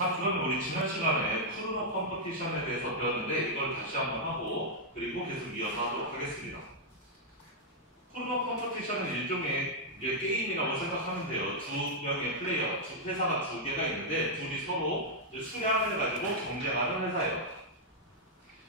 자, 그러면 우리 지난 시간에 쿠르노 컴퍼티션에 대해서 배웠는데 이걸 다시 한번 하고 그리고 계속 이어서 하도록 하겠습니다. 쿠르노 컴퍼티션은 일종의 게임이라고 생각하면 돼요. 두 명의 플레이어, 회사가 두 개가 있는데 둘이 서로 수량을 가지고 경쟁하는 회사예요.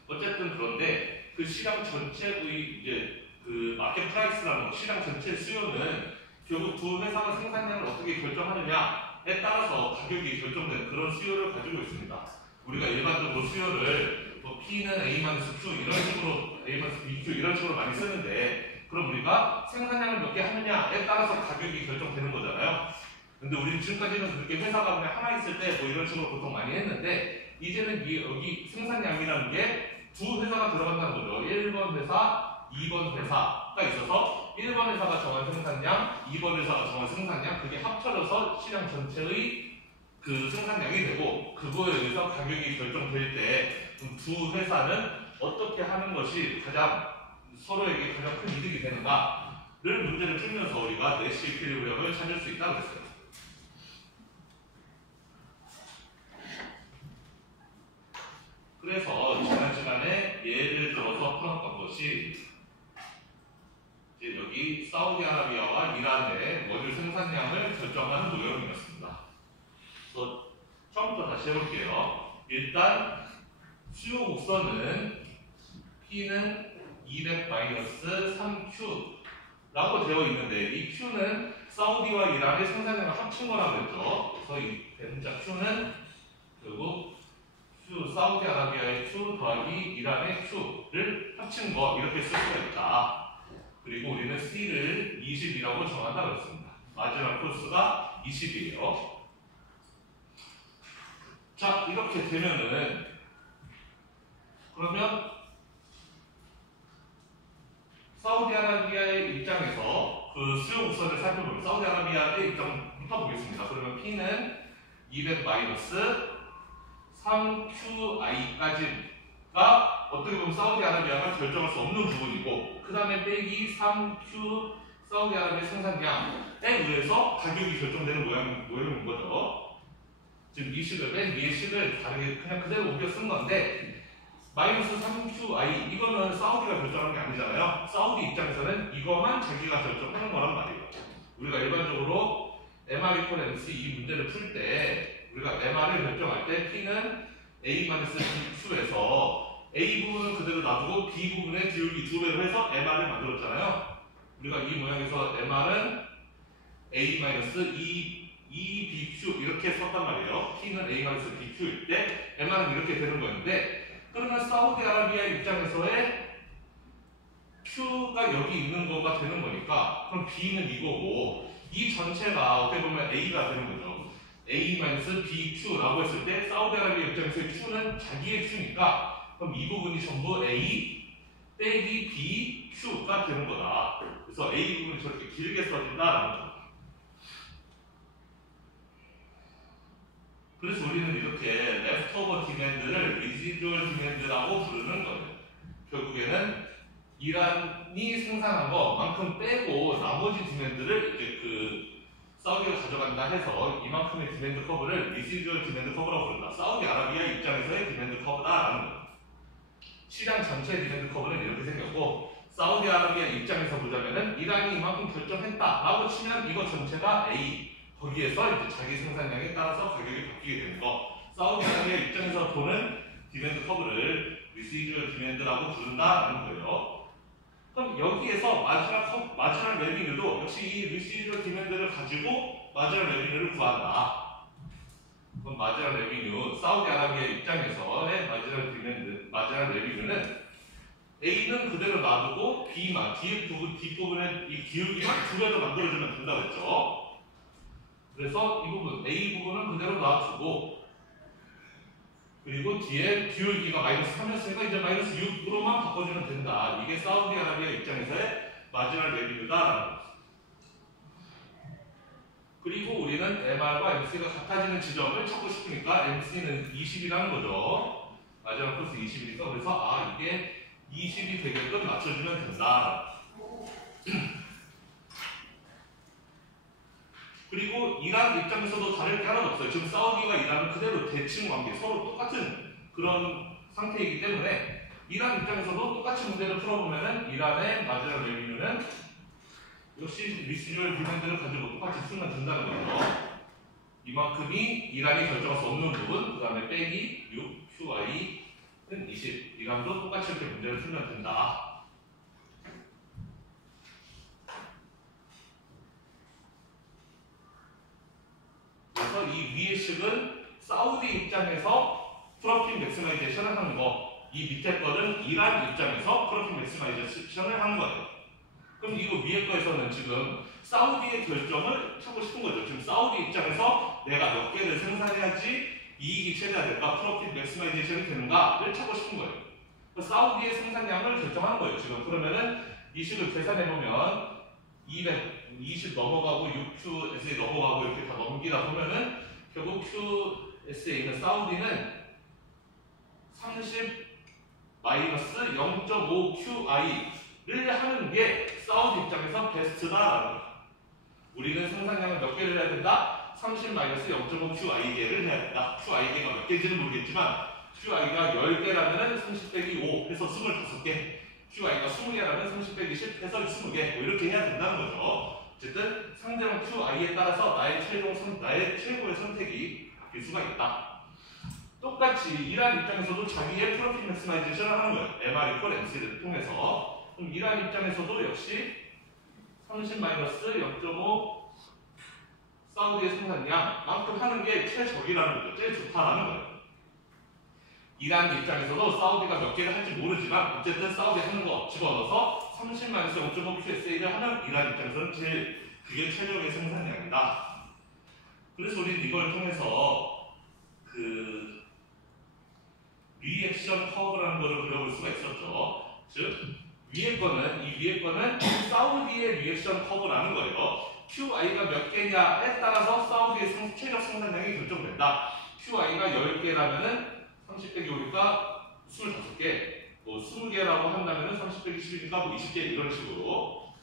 어쨌든 그런데 그 시장 전체의 그 마켓 프라이스라는 거, 시장 전체 수요는 결국 두 회사가 생산량을 어떻게 결정하느냐에 따라서 가격이 결정되는 그런 수요를 가지고 있습니다. 우리가 일반적으로 수요를 P는 A-Q 이런 식으로 A-BQ 이런 식으로 많이 쓰는데 그럼 우리가 생산량을 몇 개 하느냐에 따라서 가격이 결정되는 거잖아요. 근데 우리는 지금까지는 그렇게 회사가 그냥 하나 있을 때 뭐 이런 식으로 보통 많이 했는데 이제는 여기 생산량이라는 게 두 회사가 들어간다는 거죠. 1번 회사, 2번 회사가 있어서 1번 회사가 정한 생산량, 2번 회사가 정한 생산량 그게 합쳐져서 시장 전체의 그 생산량이 되고 그거에 의해서 가격이 결정될 때 두 회사는 어떻게 하는 것이 서로에게 가장 큰 이득이 되는가를 문제를 풀면서 우리가 내시 이퀄리브리엄을 찾을 수 있다고 했어요. 그래서 지난 시간에 예를 들어서 풀었던 것이 이제 여기 사우디아라비아와 이란의 원유 생산량을 결정하는 모형이었습니다. 그래서 처음부터 다시 해볼게요. 일단 수요 곡선은 P는 200-3Q라고 되어 있는데 이 Q는 사우디와 이란의 생산량을 합친 거라고 했죠. 그래서 이 대문자 Q는 결국 사우디아라비아의 Q 더하기 이란의 Q를 합친 거 이렇게 쓸 수가 있다. 그리고 우리는 C를 20이라고 정한다 그랬습니다. 마지막 코스가 20이에요. 자, 이렇게 되면은 그러면 사우디아라비아의 입장에서 그 수요 곡선을 살펴보면 사우디아라비아의 입장부터 보겠습니다. 그러면 P는 200-3QI까지가 어떻게 보면 사우디아라비아가 결정할 수 없는 부분이고 그 다음에 빼기 3Q 사우디아라비아 생산량에 의해서 가격이 결정되는 모양인 거죠. 지금 이 식을 맨 위에 식을 다르게 그냥 그대로 옮겨 쓴 건데 마이너스 3QI 이거는 사우디가 결정하는 게 아니잖아요. 사우디 입장에서는 이것만 자기가 결정하는 거란 말이에요. 우리가 일반적으로 MR=MC 이 문제를 풀 때 우리가 MR을 결정할 때 P는 A-BQ에서 A 부분은 그대로 놔두고 B 부분에 기울기 2배로 해서 MR을 만들었잖아요. 우리가 이 모양에서 MR은 A-2BQ 이렇게 썼단 말이에요. P는 A-BQ일 때 MR은 이렇게 되는 거였는데 그러면 사우디아라비아 입장에서의 Q가 여기 있는 거가 되는 거니까 그럼 B는 이거고 이 전체가 어떻게 보면 A가 되는 거죠. A-BQ라고 했을 때 사우디아라비아 입장에서의 Q는 자기의 Q니까 그럼 이 부분이 전부 A 빼기 BQ가 되는 거다. 그래서 A 부분이 저렇게 길게 써진다라는 거죠. 그래서 우리는 이렇게 leftover demand를 residual demand라고 부르는 거예요. 결국에는 이란이 생산한 것만큼 빼고 나머지 디맨드를 이제 그 사우디가 가져간다 해서 이만큼의 디맨드 커브를 residual demand 커브라고 부른다. 사우디아라비아 입장에서의 디맨드 커브다라는 거예요. 시장 전체의 디맨드 커브는 이렇게 생겼고 사우디아라비아 입장에서 보자면은 이란이 이만큼 결정했다라고 치면 이거 전체가 A 거기에서 이제 자기 생산량에 따라서 가격이 바뀌게 되는 거. 사우디아라비아 입장에서 보는 디맨드 커브를 residual demand라고 부른다라는 거예요. 그럼 여기에서 마지막 레비뉴도 역시 이 residual demand를 가지고 마지막 레비뉴를 구한다. 그럼 마지막 레비뉴, 사우디아라비아 입장에서의 마지막 레비뉴는 A는 그대로 놔두고 B만, 뒷부분에 이 기울기만 두 배로 만들어주면 된다고 했죠. 그래서 이 부분, A 부분은 그대로 놔두고 그리고 뒤에 기울기가 마이너스 3이었으니까 이제 마이너스 6으로만 바꿔주면 된다. 이게 사우디아라비아 입장에서의 마지막 레비뉴다라는 거죠. 그리고 우리는 MR과 MC가 같아지는 지점을 찾고 싶으니까 MC는 20이라는 거죠. 마지막 코스 20이니까 그래서 이게 20이 되게끔 맞춰주면 된다. 그리고 이란 입장에서도 다를 게 하나도 없어요. 지금 사우디가 이란은 그대로 대칭 관계, 서로 똑같은 그런 상태이기 때문에 이란 입장에서도 똑같이 문제를 풀어보면은 이란의 마지막 레비뉴는 역시 리시주얼 디맨드를 가지고 똑같이 쓰면 된다는 거죠. 이만큼이 이란이 결정할 수 없는 부분, 그 다음에 빼기 6, QI는 20. 이란도 똑같이 이렇게 문제를 풀면 된다. 그래서 이 위의 식은 사우디 입장에서 프로핏 맥시마이제이션을 하는 거, 이 밑에 거는 이란 입장에서 프로핏 맥시마이제이션을 하는 거예요. 그럼 이거 위에 거에서는 지금 사우디의 결정을 찾고 싶은 거죠. 지금 사우디 입장에서 내가 몇 개를 생산해야지 이익이 최대화될까, 프로핏 맥시마이제이션이 되는가를 찾고 싶은 거예요. 사우디의 생산량을 결정하는 거예요. 지금 그러면은 이 식을 계산해보면 220 넘어가고 6QSA 넘어가고 이렇게 다 넘기다 보면은 결국 QSA는 사우디는 30 마이너스 0.5QI를 하는 게 사우디 입장에서 베스트다라는 거예요. 우리는 생산량을 몇 개를 해야 된다? 30 마이너스 0.5QI개를 해야 된다. QI개가 몇 개인지는 모르겠지만 QI가 10개라면 30 빼기 5 해서 25개, QI가 20개라면 30 빼기 10 해서 20개, 뭐 이렇게 해야 된다는 거죠. 어쨌든 상대방 QI에 따라서 나의 최고의 선택이 바뀔 수가 있다. 똑같이 이란 입장에서도 자기의 프로핏 맥시마이제이션을 하는 거예요. MR 이퀄 MC를 통해서. 그럼 이란 입장에서도 역시 30-0.5 사우디의 생산량만큼 하는 게 최적이라는 거죠. 제일 좋다라는 거예요. 이란 입장에서도 사우디가 몇 개를 할지 모르지만 어쨌든 사우디 하는 거 집어넣어서 30-0.5 QSA를 하는 이란 입장에서는 그게 최적의 생산량이다. 그래서 우리는 이걸 통해서 그 리액션 커브라는 거를 그려볼 수가 있었죠. 즉 이 위에 거는 사우디의 리액션 커브라는 거예요. QI가 몇 개냐에 따라서 사우디의 최적 생산량이 결정된다. QI가 10개라면은 30 빼기 5니까 25개, 뭐 20개라고 한다면 30 빼기 10이니까 뭐 20개 이런 식으로.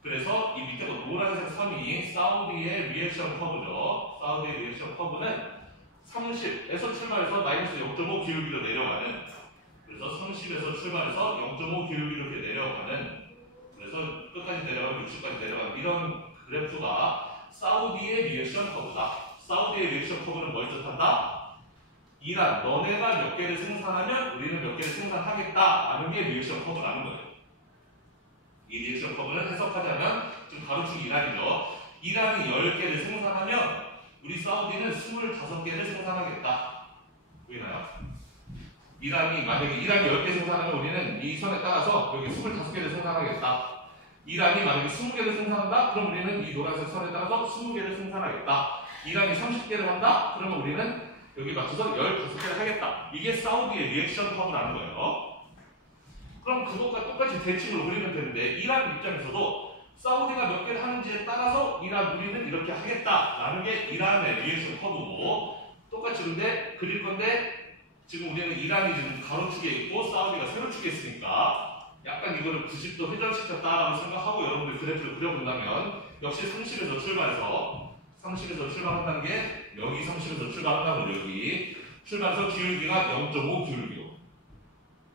그래서 이 밑에 노란색 선이 사우디의 리액션 커브죠. 사우디의 리액션 커브는 30에서 출발해서 마이너스 0.5 기울기로 내려가는, 그래서 30에서 출발해서 0.5 기울기로 이렇게 내려가는, 그래서 끝까지 내려가고 60까지 내려가는 이런 그래프가 사우디의 리액션 커브다. 사우디의 리액션 커브는 뭘 뜻한다? 이란, 너네가 몇 개를 생산하면 우리는 몇 개를 생산하겠다라는 게 리액션 커브라는 거예요. 이 리액션 커브는 해석하자면 지금 가로축이 이란이죠. 이란이 10개를 생산하면 우리 사우디는 25개를 생산하겠다. 보이나요? 만약에 이란이 10개 생산하면 우리는 이 선에 따라서 여기 25개를 생산하겠다. 이란이 만약에 20개를 생산한다? 그럼 우리는 이 노란색 선에 따라서 20개를 생산하겠다. 이란이 30개를 한다? 그러면 우리는 여기 맞춰서 15개를 하겠다. 이게 사우디의 리액션 커브라는 거예요. 그럼 그것과 똑같이 대칭을 그리면 되는데 이란 입장에서도 사우디가 몇 개를 하는지에 따라서 우리는 이렇게 하겠다라는 게 이란의 리액션 커브고, 똑같이 근데 그릴 건데 지금 우리는 이란이 지금 가로축에 있고 사우디가 세로축에 있으니까 약간 이거를 90도 회전시켰다라고 생각하고 여러분들 그래프를 그려본다면 역시 30에서 출발한다는 게 여기 30에서 출발한다는 거죠. 여기 출발해서 기울기가 0.5 기울기로,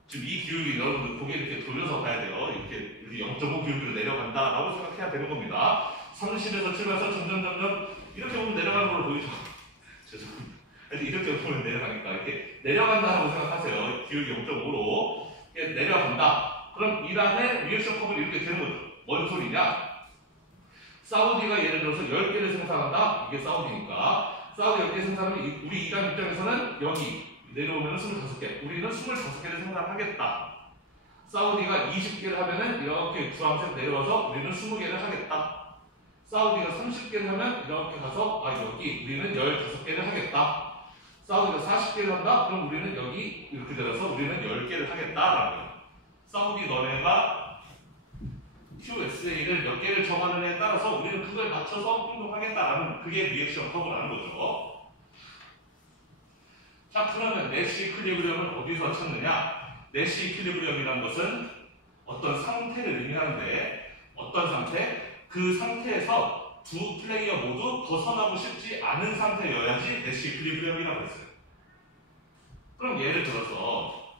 지금 이 기울기 여러분들 고개 이렇게 돌려서 봐야 돼요. 이렇게 0.5 기울기로 내려간다라고 생각해야 되는 겁니다. 30에서 출발해서 점점 이렇게 보면 내려가는 걸로 보이죠? 죄송합니다. 이렇게 보면 내려가니까 이렇게 내려간다라고 생각하세요. 기울기 0.5로 내려간다. 그럼 이란의 리액션 커브는 이렇게 되는 거죠. 뭔 소리냐? 사우디가 예를 들어서 10개를 생산한다. 이게 사우디니까 사우디 10개 생산하면 우리 이란 입장에서는 여기 내려오면 25개, 우리는 25개를 생산하겠다. 사우디가 20개를 하면은 이렇게 주황색 내려와서 우리는 20개를 하겠다. 사우디가 30개를 하면 이렇게 가서 여기 우리는 15개를 하겠다. 사우디가 40개를 한다? 그럼 우리는 여기 이렇게 내려서 우리는 10개를 하겠다라는 거예요. 사우디 너네가 QSA를 몇 개를 정하느냐에 따라서 우리는 그걸 맞춰서 행동하겠다라는, 그게 리액션 커브라는 거죠. 자, 그러면 내시 이퀄리브리엄을 어디서 찾느냐? 내시 이퀄리브리엄이라는 것은 어떤 상태를 의미하는데, 어떤 상태? 그 상태에서 두 플레이어 모두 벗어나고 싶지 않은 상태여야지 내시 이퀄리브리엄이라고 했어요. 그럼 예를 들어서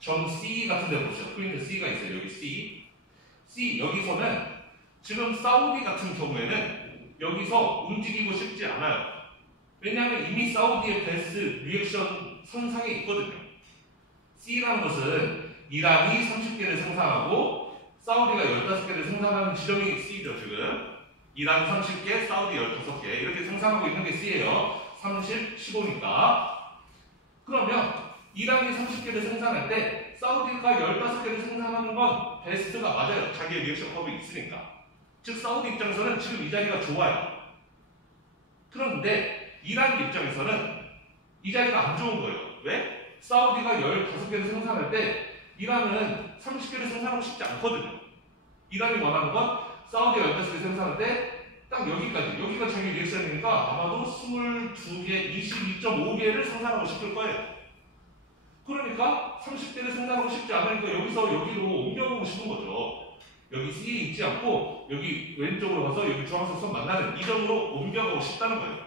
점 C 같은 데 보세요. 포인트 C가 있어요. 여기 C 여기서는 지금 사우디 같은 경우에는 여기서 움직이고 싶지 않아요. 왜냐하면 이미 사우디의 베스트 리액션 선상에 있거든요. C라는 것은 이란이 30개를 생산하고 사우디가 15개를 생산하는 지점이 C죠. 지금 이란 30개, 사우디 15개 이렇게 생산하고 있는 게 C예요. 30, 15니까. 그러면 이란이 30개를 생산할 때 사우디가 15개를 생산하는 건 베스트가 맞아요. 자기의 리액션 컵이 있으니까. 즉 사우디 입장에서는 지금 이 자리가 좋아요. 그런데 이란 입장에서는 이 자리가 안 좋은 거예요. 왜? 사우디가 15개를 생산할 때 이란은 30개를 생산하고 싶지 않거든요. 이란이 원하는 건 사우디가 15개 생산할 때 딱 여기까지, 여기가 자기 리액션이니까 아마도 22개, 22.5개를 생산하고 싶을 거예요. 그러니까 30개를 생산하고 싶지 않으니까 여기서 여기로 옮겨보고 싶은 거죠. 여기 C에 있지 않고 여기 왼쪽으로 가서 여기 주황색 선 만나는 이 점으로 옮겨가고 싶다는 거예요.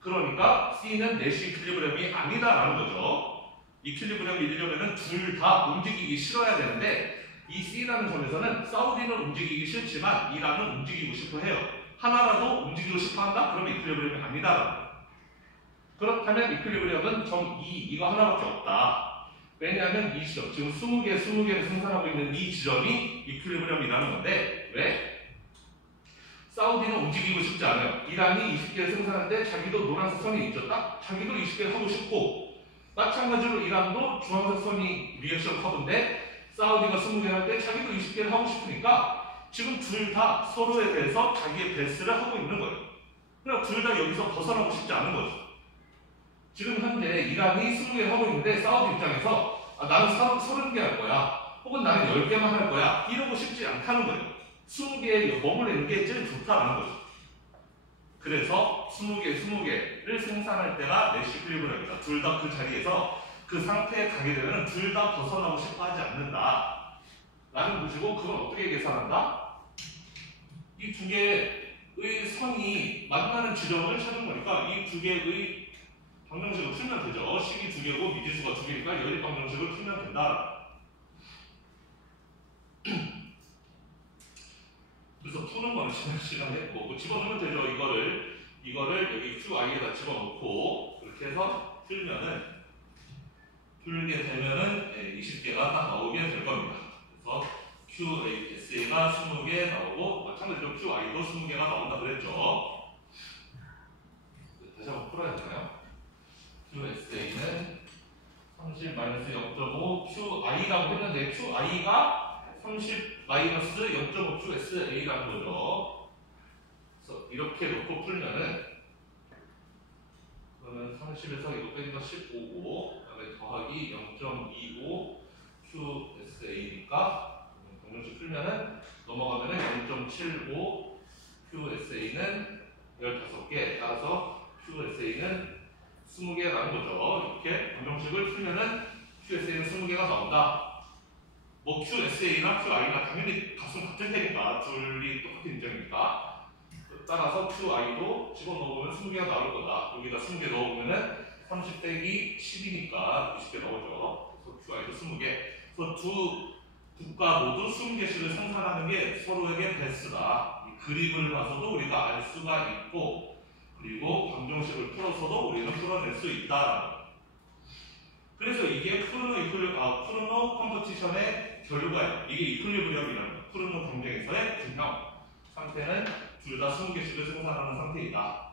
그러니까 C는 내시 이퀄리브리엄이 아니다라는 거죠. 이퀄리브리엄이 이루려면 둘 다 움직이기 싫어야 되는데 이 C라는 점에서는 사우디는 움직이기 싫지만 이란은 움직이고 싶어 해요. 하나라도 움직이고 싶어 한다? 그러면 이퀄리브리엄이 아니다. 그렇다면 이퀄리브리엄은 점 2, 이거 하나밖에 없다. 왜냐하면 이 지점, 지금 20개를 생산하고 있는 이 지점이 이퀄리브리엄이라는 건데 왜? 사우디는 움직이고 싶지 않아요. 이란이 20개를 생산하는데 자기도 노란색 선이 있죠. 딱 자기도 20개를 하고 싶고 마찬가지로 이란도 주황색 선이 리액션 커브인데 사우디가 20개를 할 때 자기도 20개를 하고 싶으니까 지금 둘 다 서로에 대해서 자기의 베스트를 하고 있는 거예요. 그러니까 둘 다 여기서 벗어나고 싶지 않은 거죠. 지금 현재 이란이 20개를 하고 있는데 사우디 입장에서 나는 30개 할 거야. 혹은 나는 10개만 할 거야. 이러고 싶지 않다는 거예요. 20개에 머물러 있는 게 제일 좋다라는 거죠. 그래서 20개를 생산할 때가 내시 이퀄리브리엄이다. 둘 다 그 자리에서 그 상태에 가게 되면 둘 다 벗어나고 싶어 하지 않는다. 라는 것이고 그건 어떻게 계산한다? 이 두 개의 선이 만나는 지점을 찾은 거니까 이 두 개의 방정식을 풀면 되죠. 식이 2개고 미지수가 2개니까 연립 방정식을 풀면 된다. 그래서 푸는 거는 시간 했고 집어넣으면 되죠. 이거를 여기 QI에다 집어넣고 이렇게 해서 풀게 되면은 20개가 딱 나오게 될 겁니다. 그래서 QSA가 20개 나오고 마찬가지로 QI도 20개가 나온다 그랬죠. 다시 한번 풀어야 되나요? QSA는 30-0.5 QI라고 했는데 QI가 30-0.5 QSA라는 거죠. 그래서 이렇게 놓고 풀면은 그러면 30에서 이거 빼니까 15고 그다음에 더하기 0.25 QSA니까 방정식 풀면은 넘어가면은 0.75 QSA는 15개 따라서 QSA는 20개라는 거죠. 이렇게 방정식을 풀면은 QSA는 20개가 나온다. 뭐 QSA나 QI가 당연히 값은 같을 테니까 둘이 똑같은 인정이니까 따라서 QI도 집어넣으면 20개가 나올 거다. 여기다 20개 넣으면은 30 빼기 10이니까 20개 나오죠. 그래서 QI도 20개. 그래서 두 국가 모두 20개씩을 생산하는 게 서로에게 베스트다. 이 그림을 봐서도 우리가 알 수가 있고 그리고 방정식을 풀어서도 우리는 풀어낼 수 있다. 그래서 이게 푸르노 컴퍼티션의 결과예요. 이게 이퀄리브리엄이라는 거예요. 푸르노 경쟁에서의 균형. 상태는 둘 다 20개씩을 생산하는 상태이다.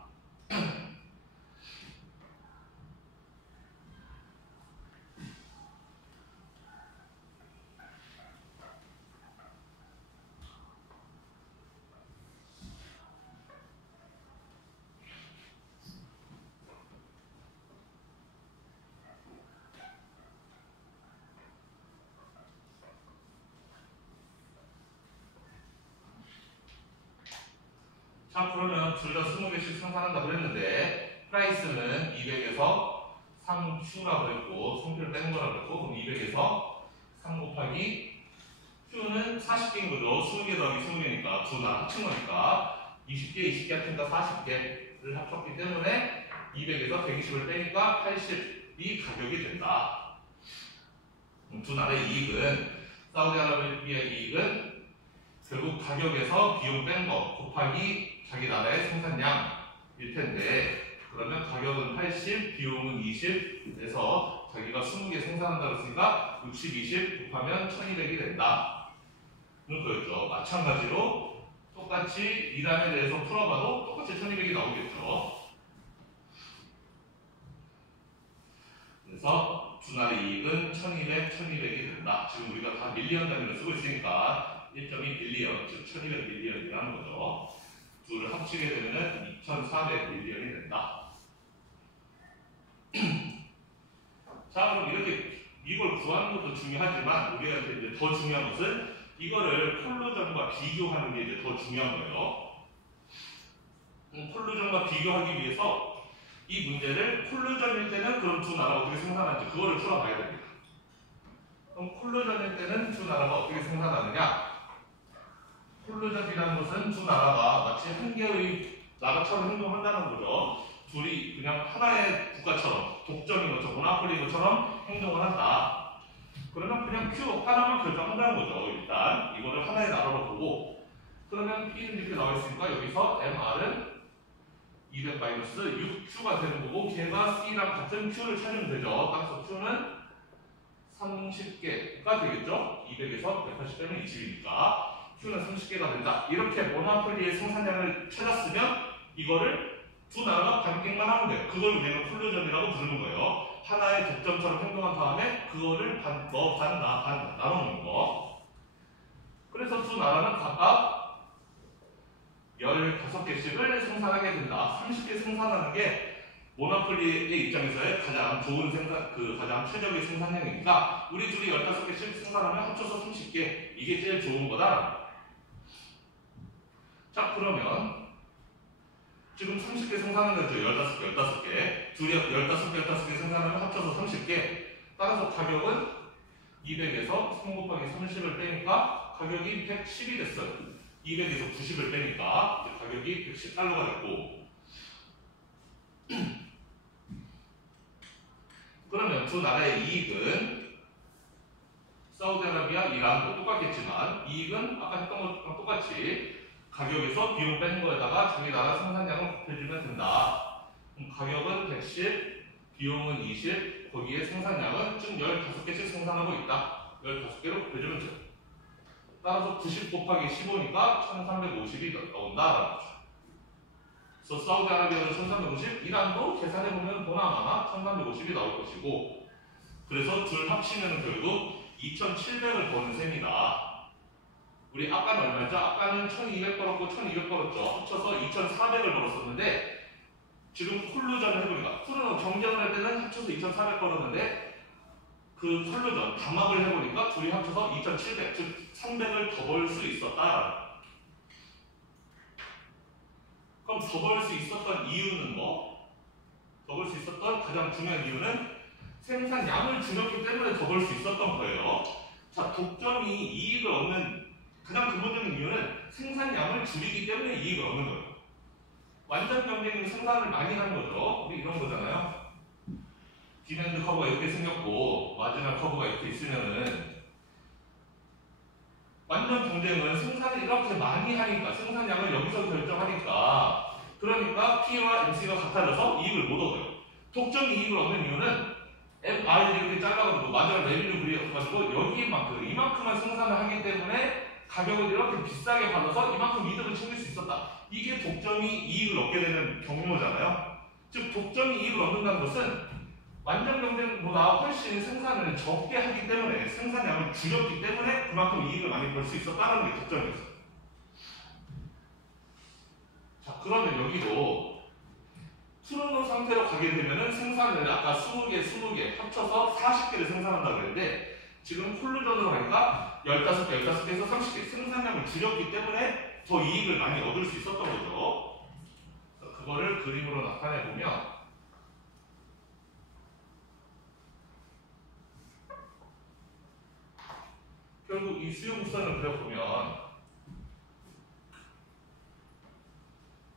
자, 그러면 둘 다 20개씩 생산한다고 그랬는데 프라이스는 200에서 3Q라고 했고 성질을 빼는 거라고 했고 그럼 200에서 3 곱하기 Q는 40개인 거죠. 20개 더하기 20개니까 두 나라 합친 거니까 20개 합친다 40개를 합쳤기 때문에 200에서 120을 빼니까 80이 가격이 된다. 두 나라의 이익은 사우디아라비아의 이익은 결국 가격에서 비용 뺀 거 곱하기 자기 나라의 생산량일 텐데 그러면 가격은 80, 비용은 20에서 자기가 20개 생산한다고 했으니까 60, 20 곱하면 1200이 된다. 는 거였죠. 마찬가지로 똑같이 이란에 대해서 풀어봐도 똑같이 1200이 나오겠죠. 그래서 두 나라의 이익은 1200, 1200이 된다. 지금 우리가 다 밀리언 단위로 쓰고 있으니까 1.2 빌리언, 즉 1200 밀리언이라는 거죠. 둘을 합치게 되면 2400 밀리언이 된다. 자, 그럼 이렇게 이걸 구하는 것도 중요하지만 우리한테 이제 더 중요한 것은 이거를 콜루전과 비교하는 게 이제 더 중요한 거예요. 콜루전과 비교하기 위해서 이 문제를 콜루전일 때는 그럼 두 나라가 어떻게 생산하는지 그거를 풀어봐야 됩니다. 그럼 콜루전일 때는 두 나라가 어떻게 생산하느냐? 콜루전이라는 것은 두 나라가 마치 한 개의 나라처럼 행동한다는 거죠. 둘이 그냥 하나의 국가처럼 독점인 것처럼 모나폴리인 것처럼 행동을 한다. 그러면 그냥 Q 하나만 결정한다는 거죠. 일단 이거를 하나의 나라로 보고 그러면 P는 이렇게 나와 있으니까 여기서 MR은 200-6Q가 되는 거고 걔가 C랑 같은 Q를 찾으면 되죠. 따라서 Q는 30개가 되겠죠. 200에서 180 빼면 20이니까 Q는 30개가 된다. 이렇게 모나폴리의 생산량을 찾았으면 이거를 두 나라가 반격만 하면 돼요. 그걸 우리는 콜루전이라고 부르는 거예요. 하나의 독점처럼 행동한 다음에 그거를 너 반, 나 반 나눠놓는 거. 그래서 두 나라는 각각 15개씩을 생산하게 된다. 30개 생산하는 게 모나폴리의 입장에서의 가장 좋은 가장 최적의 생산량이니까 우리 둘이 15개씩 생산하면 합쳐서 30개. 이게 제일 좋은 거다. 자, 그러면 지금 30개 생산하는 거죠. 15개. 둘이 15개 생산하면 합쳐서 30개. 따라서 가격은 200에서 3 곱하기 30을 빼니까 가격이 110이 됐어요. 200에서 90을 빼니까 가격이 110달러가 됐고 그러면 두 나라의 이익은 사우디아라비아, 이란도 똑같겠지만 이익은 아까 했던 것랑 똑같이 가격에서 비용 뺀 거에다가 자기 나라 생산량을 곱해주면 된다. 그럼 가격은 110, 비용은 20, 거기에 생산량은 지금 15개씩 생산하고 있다. 15개로 곱해주면 돼요. 따라서 90 곱하기 15니까 1350이 나온다. 그래서 사우디아라비아는 1350, 이란도 계산해보면 보나마나 1350이 나올 것이고 그래서 둘 합치면 결국 2700을 버는 셈이다. 우리 아까는 얼마였죠? 아까는 1200 벌었고 1200 벌었죠. 합쳐서 2400을 벌었었는데 지금 콜루전을 해보니까 콜루전 경쟁을 할 때는 합쳐서 2400 벌었는데 그 콜루전 담합을 해보니까 둘이 합쳐서 2700, 즉 300을 더 벌 수 있었다. 그럼 더 벌 수 있었던 이유는 뭐? 더 벌 수 있었던 가장 중요한 이유는 생산량을 줄였기 때문에 더 벌 수 있었던 거예요. 자, 독점이 이익을 얻는 가장 근본적인 이유는 생산량을 줄이기 때문에 이익을 얻는 거예요. 완전 경쟁은 생산을 많이 하는 거죠. 우리 이런 거잖아요. 디맨드 커브가 이렇게 생겼고 마지막 커브가 이렇게 있으면은 완전 경쟁은 생산을 이렇게 많이 하니까 생산량을 여기서 결정하니까 그러니까 P와 MC가 같아져서 이익을 못 얻어요. 독점 이익을 얻는 이유는 MR이 이렇게 잘라가지고 마지막 레벨을 그려가지고 여기만큼 이만큼만 생산을 하기 때문에 가격을 이렇게 비싸게 받아서 이만큼 이득을 챙길 수 있었다. 이게 독점이 이익을 얻게 되는 경로잖아요. 즉 독점이 이익을 얻는다는 것은 완전 경쟁보다 훨씬 생산을 적게 하기 때문에 생산량을 줄였기 때문에 그만큼 이익을 많이 벌 수 있었다는 게 독점이었어요. 자, 그러면 여기도 트루노 상태로 가게 되면은 생산을 아까 20개 합쳐서 40개를 생산한다고 했는데 지금 콜루전으로 가니까 15개에서 30개 생산량을 줄였기 때문에 더 이익을 많이 얻을 수 있었던 거죠. 그거를 그림으로 나타내보면 결국 이 수요 곡선을 그려보면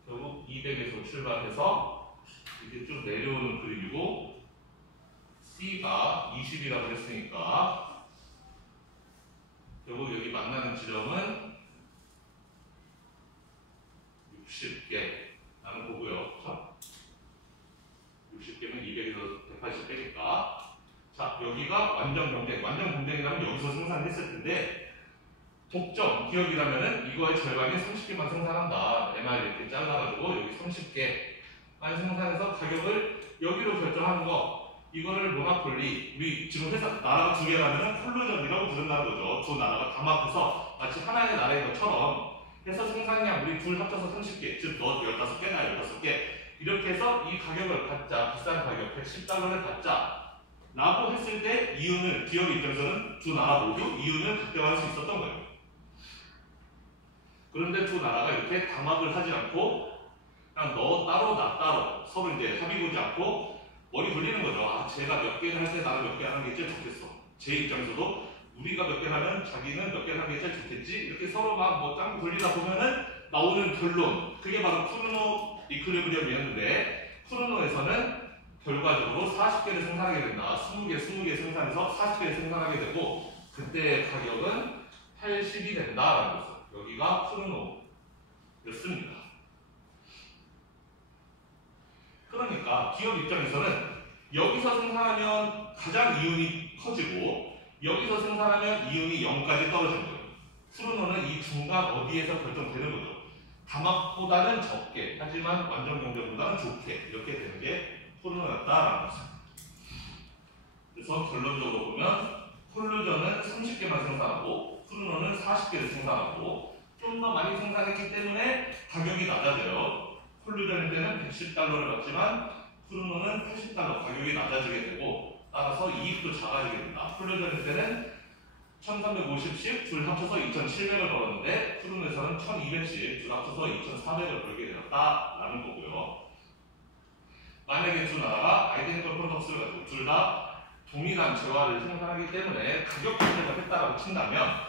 결국 200에서 출발해서 이제 쭉 내려오는 그림이고 C가 20이라고 했으니까 결국 여기 만나는 지점은 60개 라는 거고요. 60개면 200에서 180 빼니까 자 여기가 완전 경쟁. 완전 경쟁이라면 여기서 생산했을 텐데 독점 기업이라면은 이거의 절반이 30개만 생산한다. MR 이렇게 잘라가지고 여기 30개만 생산해서 가격을 여기로 결정하는 거. 이거를 모나폴리, 우리 지금 회사 나라가 두 개라면은 콜루전이라고 부른다는 거죠. 두 나라가 담합해서 마치 하나의 나라인 것처럼 해서 생산량 우리 둘 합쳐서 30개, 즉 너 15개나 16개 이렇게 해서 이 가격을 받자, 비싼 가격 110달러를 받자 라고 했을 때 이윤을, 기업 입장에서는 두 나라 모두 이윤을 극대화할 수 있었던 거예요. 그런데 두 나라가 이렇게 담합을 하지 않고 그냥 너 따로 나 따로 서로 이제 합의 보지 않고 머리 돌리는 거죠. 아, 제가 몇 개를 할 때 나는 몇 개 하는 게 제일 좋겠어. 제 입장에서도 우리가 몇 개 하면 자기는 몇 개 하는 게 제일 좋겠지. 이렇게 서로 막 뭐 짱구 돌리다 보면은 나오는 결론. 그게 바로 쿠르노 이퀄리브리엄이었는데 쿠르노에서는 결과적으로 40개를 생산하게 된다. 20개 생산해서 40개를 생산하게 되고 그때 가격은 80이 된다라는 거죠. 여기가 쿠르노였습니다. 그러니까 기업 입장에서는 여기서 생산하면 가장 이윤이 커지고 여기서 생산하면 이윤이 0까지 떨어지는 거예요. 쿠르노는 이 중간 어디에서 결정되는 거죠. 담합보다는 적게 하지만 완전 경쟁보다는 좋게 이렇게 되는 게 쿠르노였다라는 거죠. 그래서 결론적으로 보면 콜루전은 30개만 생산하고 쿠르노는 40개를 생산하고 좀 더 많이 생산했기 때문에 가격이 낮아져요. 콜루전일 때는 110달러를 받지만 쿠르노는 80달러 가격이 낮아지게 되고 따라서 이익도 작아지게 된다. 콜루전일 때는 1350씩 둘 합쳐서 2700을 벌었는데 쿠르노에서는 1200씩 둘 합쳐서 2400을 벌게 되었다라는 거고요. 만약에 두 나라가 아이덴티컬 프로덕트를 가지고 둘 다 동일한 재화를 생산하기 때문에 가격 경쟁을 했다라고 친다면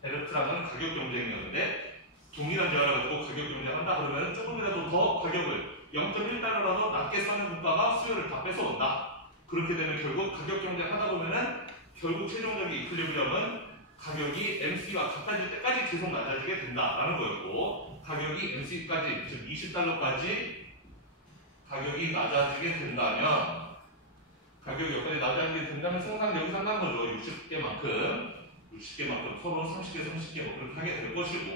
베르트랑은 가격 경쟁이었는데 동일한 재화를 가지고 가격 경쟁한다 그러면 조금이라도 더 가격을 0.1달러라도 낮게 사는 국가가 수요를 다 뺏어온다. 그렇게 되면 결국 가격 경쟁하다 보면은 결국 최종적인 이퀄리브리엄은 가격이 MC와 같아질 때까지 계속 낮아지게 된다라는 거였고 가격이 MC까지 즉 20달러까지 가격이 낮아지게 된다면 가격이 여기까지 낮아지게 된다면 생산 여기서 한다는 거죠. 60개만큼 서로 30개 뭐 그렇게 하게 될 것이고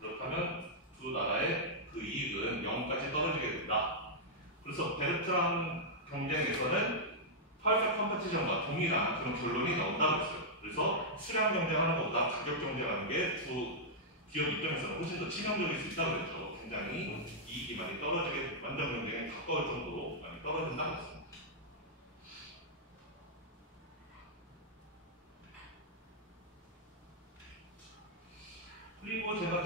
그렇다면 두 나라의 그 이익은 0까지 떨어지게 된다. 그래서 베르트랑 경쟁에서는 퍼펙트 컴퍼티션과 동일한 그런 결론이 나온다고 했어요. 그래서 수량 경쟁하는 것보다 가격 경쟁하는 게 두 기업 입장에서는 훨씬 더 치명적일 수 있다고 그랬죠. 굉장히 이익이 많이 떨어지게 완전 경쟁에 가까울 정도로 많이 떨어진다고 했습니다. 그리고 제가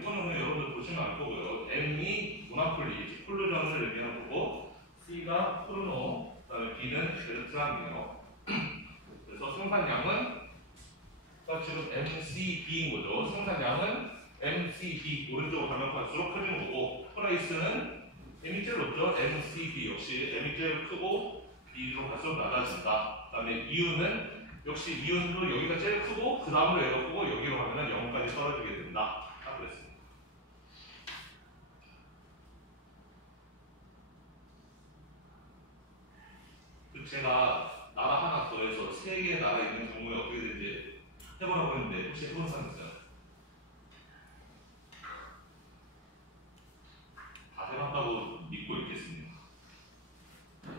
이거는 여러분들 보시면 알 거고요. M이 모나폴리, 콜루전을 의미하는 거고 C가 쿠르노, 그다음에 B는 베르트랑이에요. 그래서 생산량은 지금 MCB인 거죠. 생산량은 MCB 오른쪽으로 가면 갈수록 커지는 거고 프라이스는 M이 제일 높죠. MCB 역시 M이 제일 크고 B로 갈수록 낮아진다. 그다음에 이유는 역시 이윤도 여기가 제일 크고 그 다음으로 얘가 크고 여기로 가면은 0까지 떨어지게 된다. 딱 그랬습니다. 제가 나라 하나 더해서 3개의 나라 있는 경우에 어떻게 되는지 해보라고 했는데 혹시 해본 사람 있어요? 다 해봤다고 믿고 있겠습니다.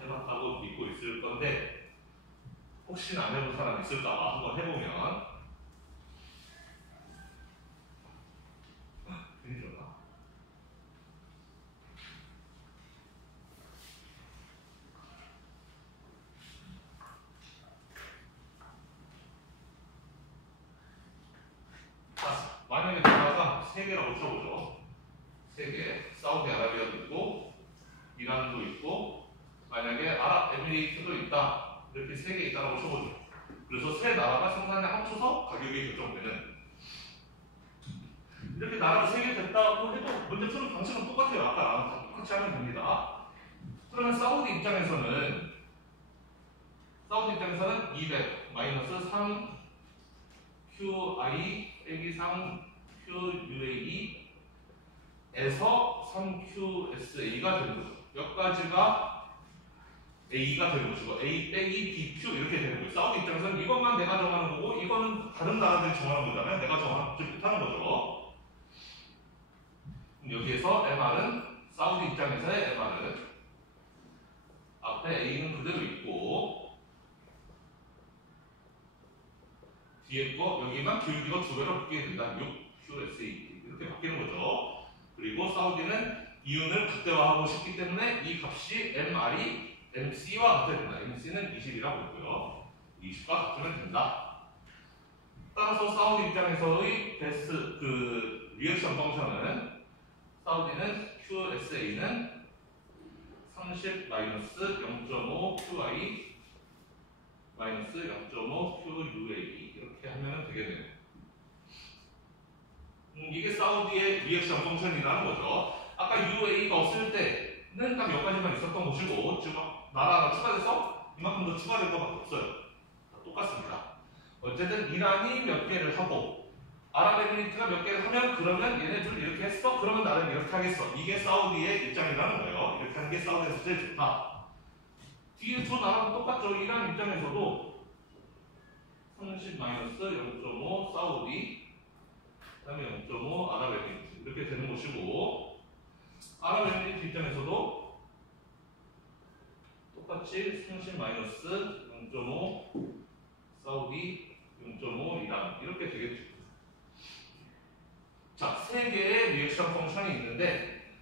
해봤다고 믿고 있을 건데 혹시나 안 해본 사람 있을까 한번 해보면 괜찮나? 자, 만약에 나라가 3개라고 쳐보죠. 3개. 사우디아라비아도 있고 이란도 있고 만약에 아랍에미리트도 있다. 이렇게 3개 있다고 쳐보죠. 그래서 세 나라가 생산에 합쳐서 가격이 결정되는. 이렇게 나라가 세 개 됐다고 해도 문제 푸는 방식은 똑같아요. 아까랑 다 똑같이 하면 됩니다. 그러면 사우디 입장에서는 200 마이너스 3 QI 빼기 3 QUAE 에서 3QSA가 되는 거죠. 몇 가지가 A가 되는 것이고 A 빼기 BQ 이렇게 되는 거예요. 사우디 입장에서는 이것만 내가 정하는 거고 이거는 다른 나라들이 정하는 거잖아요. 내가 정하지 못하는 거죠. 여기에서 MR은 사우디 입장에서의 MR은 앞에 A는 그대로 있고 뒤에 거 여기만 기울기가 두 배로 바뀌게 된다. 6QSA 이렇게 바뀌는 거죠. 그리고 사우디는 이윤을 극대화하고 싶기 때문에 이 값이 MR이 MC와 같아야 된다. MC는 20이라고 했고요. 20과 같으면 된다. 따라서 사우디 입장에서의 베스트 리액션 펑션은 사우디는 QSA는 30 마이너스 0.5 QI 마이너스 0.5 QUA 이렇게 하면 되겠네요. 이게 사우디의 리액션 펑션이라는 거죠. 아까 UA가 없을 때는 딱 몇 가지만 있었던 것이고 지금 나라가 추가돼서 이만큼 더 추가된 것밖에 없어요. 다 똑같습니다. 어쨌든 이란이 몇 개를 하고 아랍에미리트가 몇 개를 하면 그러면 얘네들 이렇게 했어? 그러면 나는 이렇게 하겠어. 이게 사우디의 입장이라는 거예요. 이렇게 하는 게 사우디에서 제일 좋다. 뒤에 두 나라도 똑같죠. 이란 입장에서도 30-0.5 사우디 그 다음에 0.5 아랍에미리트 이렇게 되는 것이고 아랍에미리트 입장에서도 똑같이 30-0.5 사우디 0.5 이란 이렇게 되겠죠. 자, 세 개의 리액션 펑션이 있는데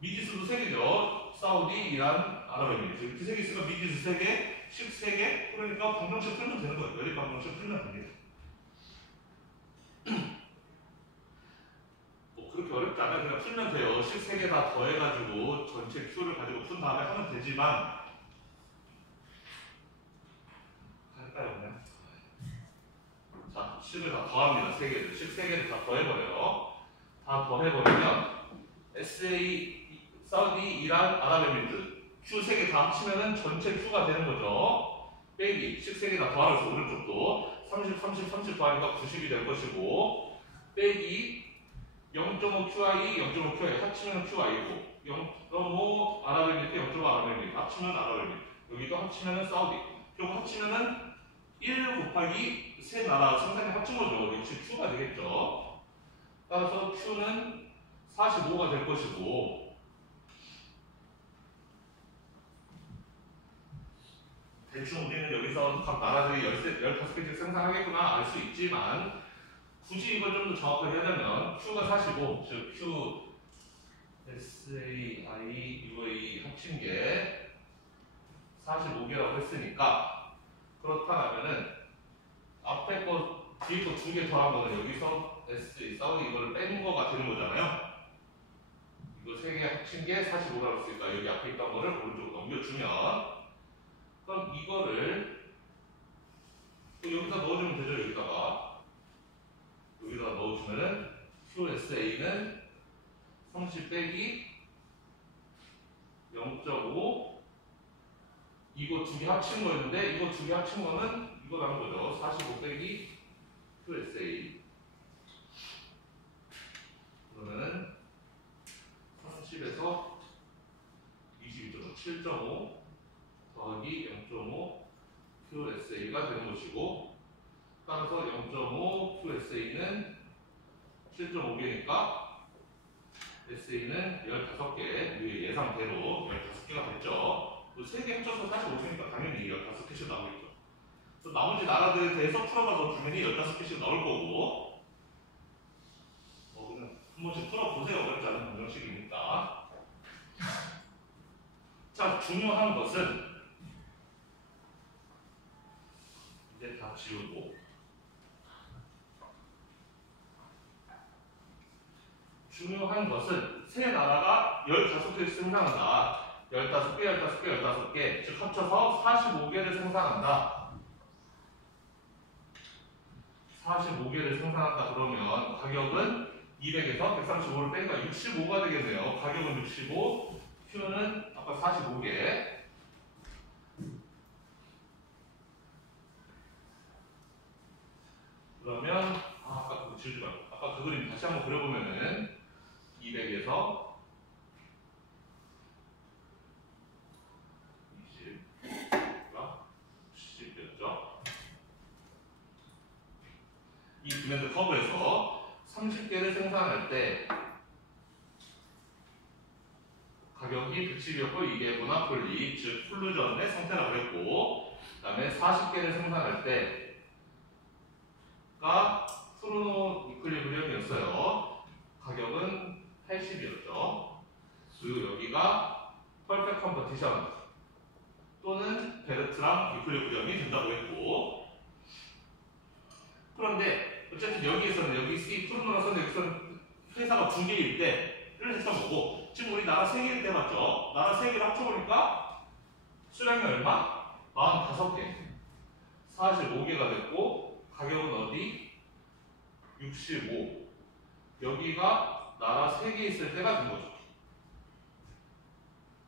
미지수도 세 개죠. 사우디, 이란, 아랍에미리트 이렇게 세 개 있으니까 미지수 세 개, 식 세 개. 그러니까 방정식 풀면 되는 거예요. 연립 방정식 풀면 됩니다. 뭐 그렇게 어렵지 않아요. 그냥 풀면 돼요. 식 세 개 다 더해가지고 전체 Q를 가지고 푼 다음에 하면 되지만 할까요 그냥? 자, 식을 다 더합니다. 세 개를. 식 세 개를 다 더해버려요. 다 더해버리면 사우디, 이란, 아랍에미리트 Q 세 개 다 합치면은 전체 Q가 되는 거죠. 빼기 식 세 개 다 더하면서 오른쪽도 30, 30, 30 더하니까 90이 될 것이고 빼기 0.5 QI, 0.5 QI 합치면 QI고 0.5 아랍에미리트, 0.5 아랍에미리트 합치면 아랍에미리트 여기도 합치면은 사우디 요거 합치면은 1 곱하기 세 나라 생산이 합친 거죠. 역시 Q가 되겠죠. 따라서 Q는 45가 될 것이고 대충 우리는 여기서 각 나라들이 15개씩 생산하겠구나 알 수 있지만 굳이 이걸 좀 더 정확하게 하자면 Q가 45, 즉 Q, SAI, UAE 합친 게 45개라고 했으니까 그렇다면은 앞에 거, 뒤에 거 두 개 더한 거는 여기서 SAI, 사우디 이거를 뺀 거가 되는 거잖아요. 이거 세 개 합친 게 45라고 했으니까 여기 앞에 있던 거를 오른쪽으로 넘겨주면 그럼 이거를 또 여기다 넣어주면 되죠. 여기다 넣어주면은 QSA는 30 빼기 0.5 이거 두 개 합친 거였는데 이거 두 개 합친 거는 이거라는 거죠. 45 빼기 QSA 그러면은 30에서 22점 7.5 더하기 0.5 QSA가 되는 것이고 따라서 0.5 QSA는 7.5개니까 SA는 15개 예상대로 15개가 됐죠. 3개 합쳐서 45개니까 당연히 15개씩 나오겠죠. 또 나머지 나라들에 대해서 풀어가서 당연히 15개씩 나올 거고 그냥 한 번씩 풀어보세요. 어렵지 않은 방정식이니까. 자, 중요한 것은 이제 다 지우고 중요한 것은 세 나라가 15개를 생산한다. 15개, 15개, 15개 즉 합쳐서 45개를 생산한다. 45개를 생산한다 그러면 가격은 200에서 135를 빼니까 65가 되겠네요. 가격은 65, Q는 아까 45개. 그러면 아까 그거 지우지 말고 아까 그 그림 다시 한번 그려보면은 200에서 20가 10되었죠. 이 디맨드 커브에서 30개를 생산할 때 가격이 110이었고 이게 문화 폴리, 즉 콜루전의 상태라고 했고, 그 다음에 40개를 생산할 때가 프로노 이퀄리브리엄이었어요. 가격은 80이었죠. 그리고 여기가 퍼펙트 컴퍼티션 또는 베르트랑 이퀄리브리엄이 된다고 했고, 그런데 어쨌든 여기에서는 여기 C 프로노가 써는 여기서는 회사가 2개일 때를 했어보고, 지금 우리 나라 3개일 때 맞죠? 나라 3개를 합쳐보니까 수량이 얼마? 45개 45개가 됐고, 가격은 어디? 65. 여기가 나라 3개 있을 때가 된 거죠.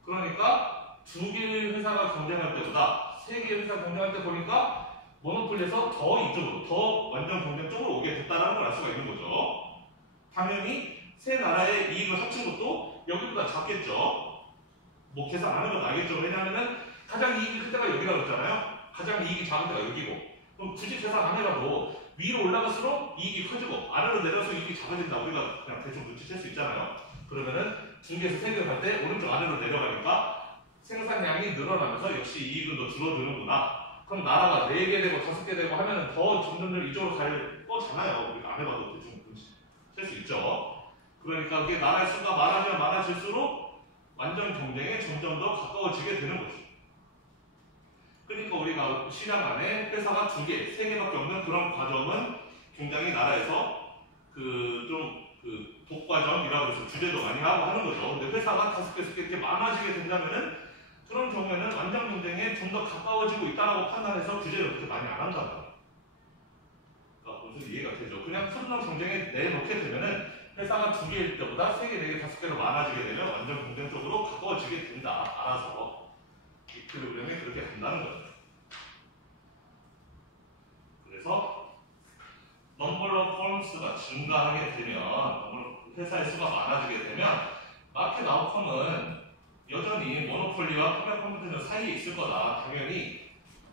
그러니까 2개의 회사가 경쟁할 때보다 3개의 회사가 경쟁할 때 보니까 모노폴리에서 더 이쪽으로, 더 완전 경쟁 쪽으로 오게 됐다는 걸 알 수가 있는 거죠. 당연히 세 나라의 이익을 합친 것도 여기보다 작겠죠. 뭐 계산 안 해도 알겠죠. 왜냐하면 가장 이익이 클 때가 여기라고 했잖아요. 가장 이익이 작은 때가 여기고. 그럼 굳이 계산 안 해봐도 위로 올라갈수록 이익이 커지고 아래로 내려서 이익이 작아진다. 우리가 그냥 대충 눈치챌 수 있잖아요. 그러면은 2개에서 3개 갈 때 오른쪽 아래로 내려가니까 생산량이 늘어나면서 역시 이익은 더 줄어드는구나. 그럼 나라가 4개 되고 5개 되고 하면은 더 점점 이쪽으로 갈 거잖아요. 우리가 안 해봐도 대충 눈치챌 수 있죠. 그러니까 그게 나라의 수가 많아지면 많아질수록 완전 경쟁에 점점 더 가까워지게 되는 거죠. 그러니까 우리가 시장 안에 회사가 2개, 3개밖에 없는 그런 과정은 굉장히 나라에서 독과점이라고 해서 주제도 많이 하고 하는 거죠. 근데 회사가 5개, 6개 이렇게 많아지게 된다면은 그런 경우에는 완전 경쟁에 좀 더 가까워지고 있다라고 판단해서 규제를 그렇게 많이 안 한다는 거예요. 그러니까 무슨 이해가 되죠? 그냥 푸른 경쟁에 내놓게 되면은 회사가 2개일 때보다 3개, 4개, 5개로 많아지게 되면 완전 경쟁적으로 가까워지게 된다. 알아서. 이퀄리브리엄이 그렇게 된다는 거죠. 그래서 number of firms가 증가하게 되면, 회사의 수가 많아지게 되면 마켓 아웃컴은 여전히 모노폴리와 퍼펙트 컴피티션 사이에 있을 거다. 당연히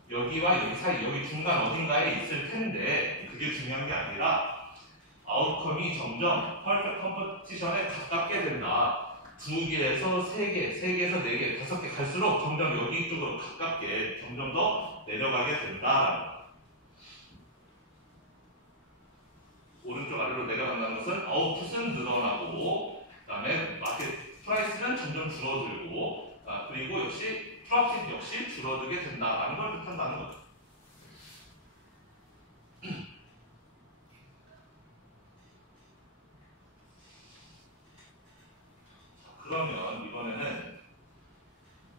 여기와 여기 사이, 여기 중간 어딘가에 있을 텐데 그게 중요한 게 아니라 아웃컴이 점점 퍼펙트 컴피티션에 가깝게 된다. 2개에서 3개, 3개에서 4개, 5개 갈수록 점점 여기 쪽으로 가깝게 점점 더 내려가게 된다. 오른쪽 아래로 내려간다는 것은 아웃풋은 늘어나고, 그 다음에 마켓 프라이스는 점점 줄어들고, 그리고 역시 프로핏 역시 줄어들게 된다라는 걸 뜻한다는 거죠. 그러면 이번에는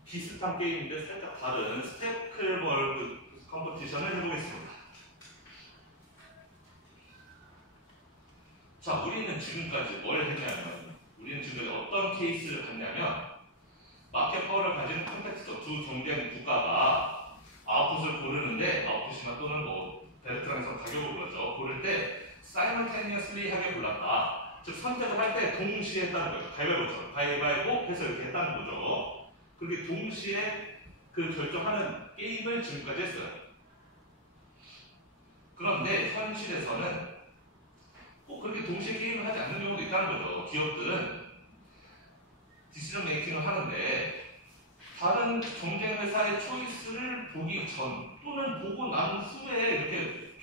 비슷한 게임인데 살짝 다른 스테이클버그 컴피티션을 해보겠습니다. 자, 우리는 지금까지 뭘 했냐면, 우리는 지금까지 어떤 케이스를 봤냐면, 마켓 파워를 가진 컴페티터, 두 경쟁 국가가 아웃풋을 고르는데, 아웃풋이나 또는 뭐 베르트랑에서 가격을 골랐죠. 고를 때 simultaneously 하게 골랐다. 즉 선택을 할 때 동시에 했다는 거죠. 가위바위보처럼 가위바위보 해서 이렇게 했다는 거죠. 그렇게 동시에 그 결정하는 게임을 지금까지 했어요. 그런데 현실에서는 꼭 그렇게 동시에 게임을 하지 않는 경우도 있다는 거죠. 기업들은 디시전 메이킹을 하는데 다른 경쟁 회사의 초이스를 보기 전 또는 보고 난 후에 이렇게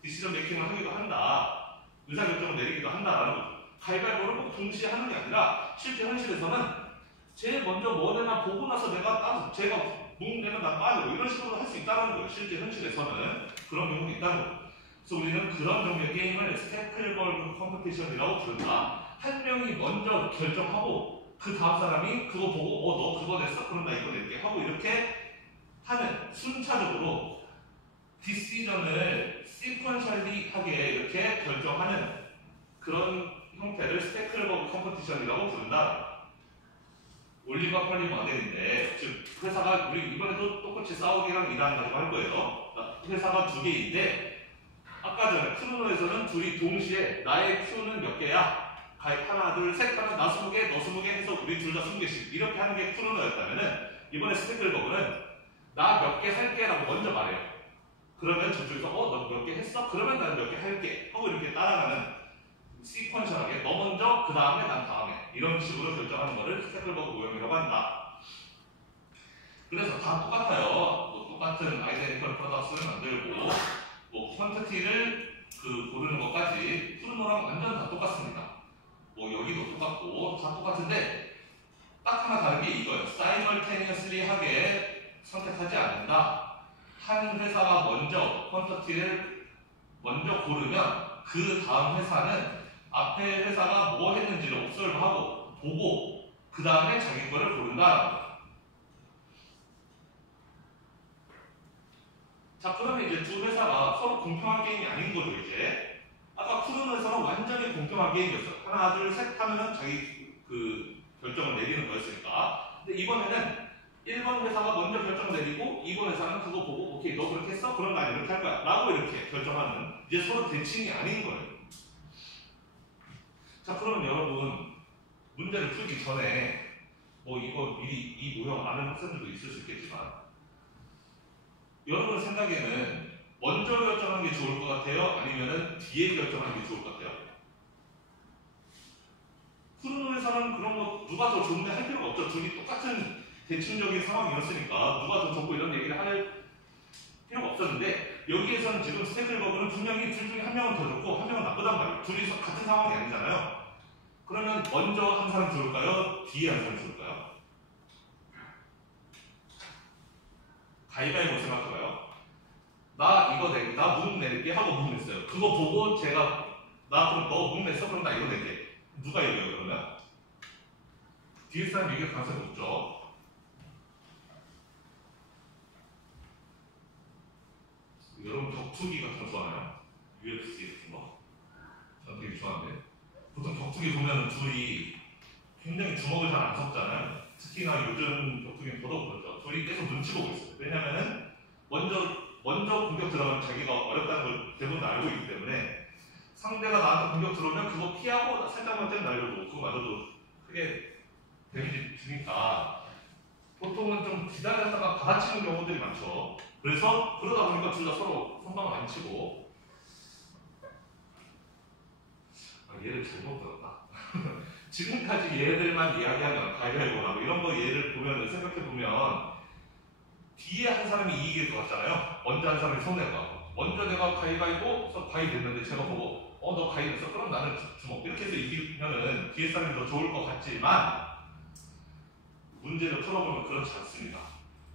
디시전 메이킹을 하기도 한다. 의사결정을 내리기도 한다라는 거죠. 가위바위보를 꼭 동시에 하는 게 아니라 실제 현실에서는 제일 먼저 뭐내나 보고 나서 내가 제가 내면 나 빠지고 이런 식으로 할 수 있다는 거예요. 실제 현실에서는 그런 경우도 있다는 거예요. 그래서 우리는 그런 종류의 게임을 스테이클버그 컴피티션이라고 부른다. 한 명이 먼저 결정하고 그 다음 사람이 그거 보고 너 그거 냈어? 그럼 나 이거 낼게 하고 이렇게 하는 순차적으로 디시전을 시퀀셜리하게 이렇게 결정하는 그런 형태를 스테이크홀더 컴퍼티션이라고 부른다. 올리바 펄리 모델인데, 즉 회사가 우리 이번에도 똑같이 사우디랑 이란 가지고 할 거예요. 회사가 두 개인데 아까 전에 크루노에서는 둘이 동시에 나의 큐는 몇 개야? 가입 하나 둘 셋 하면 나 20개 너 20개 해서 우리 둘 다 20개씩 이렇게 하는 게 크루노였다면은 이번에 스테이크홀더는 나 몇 개 할게 라고 먼저 말해요. 그러면 저쪽에서 너 몇 개 했어? 그러면 나는 몇 개 할게 하고 이렇게 따라가는 시퀀셜하게 너 먼저 그 다음에 난 다음에 이런 식으로 결정하는 거를 스테이크홀더 모형이라고 한다. 그래서 다 똑같아요. 뭐 똑같은 아이덴티컬 프로덕트를 만들고 뭐 퀀티티를 고르는 것까지 크루노랑 완전 다 똑같습니다. 뭐 여기도 똑같고 다 똑같은데 딱 하나 다른 게 이거예요. 사이멀테니어스리하게 선택하지 않는다. 한 회사가 먼저 퀀티티를 먼저 고르면 그 다음 회사는 앞에 회사가 뭐 했는지를 옵설브하고 보고 그 다음에 자기 거를 고른다라는 거예요. 자, 그러면 이제 두 회사가 서로 공평한 게임이 아닌 거죠. 이제 아까 크루노에서는 완전히 공평한 게임이었어요. 하나 둘 셋 하면은 자기 결정을 내리는 거였으니까. 근데 이번에는 1번 회사가 먼저 결정을 내리고 2번 회사는 그거 보고 오케이 너 그렇게 했어? 그럼 난 이렇게 할 거야 라고 이렇게 결정하는 이제 서로 대칭이 아닌 거예요. 자, 그러면 여러분 문제를 풀기 전에 뭐 이거 미리 이 모형 아는 학생들도 있을 수 있겠지만 여러분 생각에는 먼저 결정하는 게 좋을 것 같아요? 아니면은 뒤에 결정하는 게 좋을 것 같아요? 크루노에서는 그런 거 누가 더 좋은데 할 필요가 없죠. 둘이 똑같은 대칭적인 상황이었으니까 누가 더 좋고 이런 얘기를 할 필요가 없었는데 여기에서는 지금 스테이크홀더는 분명히 둘 중에 한 명은 더 좋고 한 명은 나쁘단 말이에요. 둘이 같은 상황이 아니잖아요. 그러면 먼저 한 사람이 좋을까요? 뒤에 한 사람이 좋을까요? 가위바위보 생각해봐요. 나 이거 낼게, 나 묵 낼게 하고 묵 냈어요. 그거 보고 제가 나 그럼 너 묵 냈어? 그럼 나 이거 낼게. 누가 이겨요 그러면? 뒤에 사람이 이길 가능성이 높죠. 여러분 격투기 같은 거 좋아하나요? UFC 같은 거? 저는 되게 좋아하는데 보통 격투기 보면 둘이 굉장히 주먹을 잘 안 섞잖아요. 특히나 요즘 격투기는 더더욱 그렇죠. 둘이 계속 눈치 보고 있어요. 왜냐면은 먼저 공격 들어가면 자기가 어렵다는 걸 대부분 알고 있기 때문에 상대가 나한테 공격 들어오면 그거 피하고 살짝만 떼면 날려도 그거 맞아도 크게 데미지 주니까 보통은 좀 기다렸다가 받아치는 경우들이 많죠. 그래서 그러다 보니까 둘 다 서로 선방을 안 치고 얘를 잘못 들었다. 지금까지 얘들만 이야기하면 가위바위보라고 이런 거 얘를 보면 생각해보면 뒤에 한 사람이 이길 것 같잖아요. 먼저 한 사람이 손해가 먼저 내가 가위바위보 가위 냈는데 제가 보고 너 가위 냈어? 그럼 나는 주먹 이렇게 해서 이기면은 뒤에 사람이 더 좋을 것 같지만 문제를 풀어보면 그렇지 않습니다.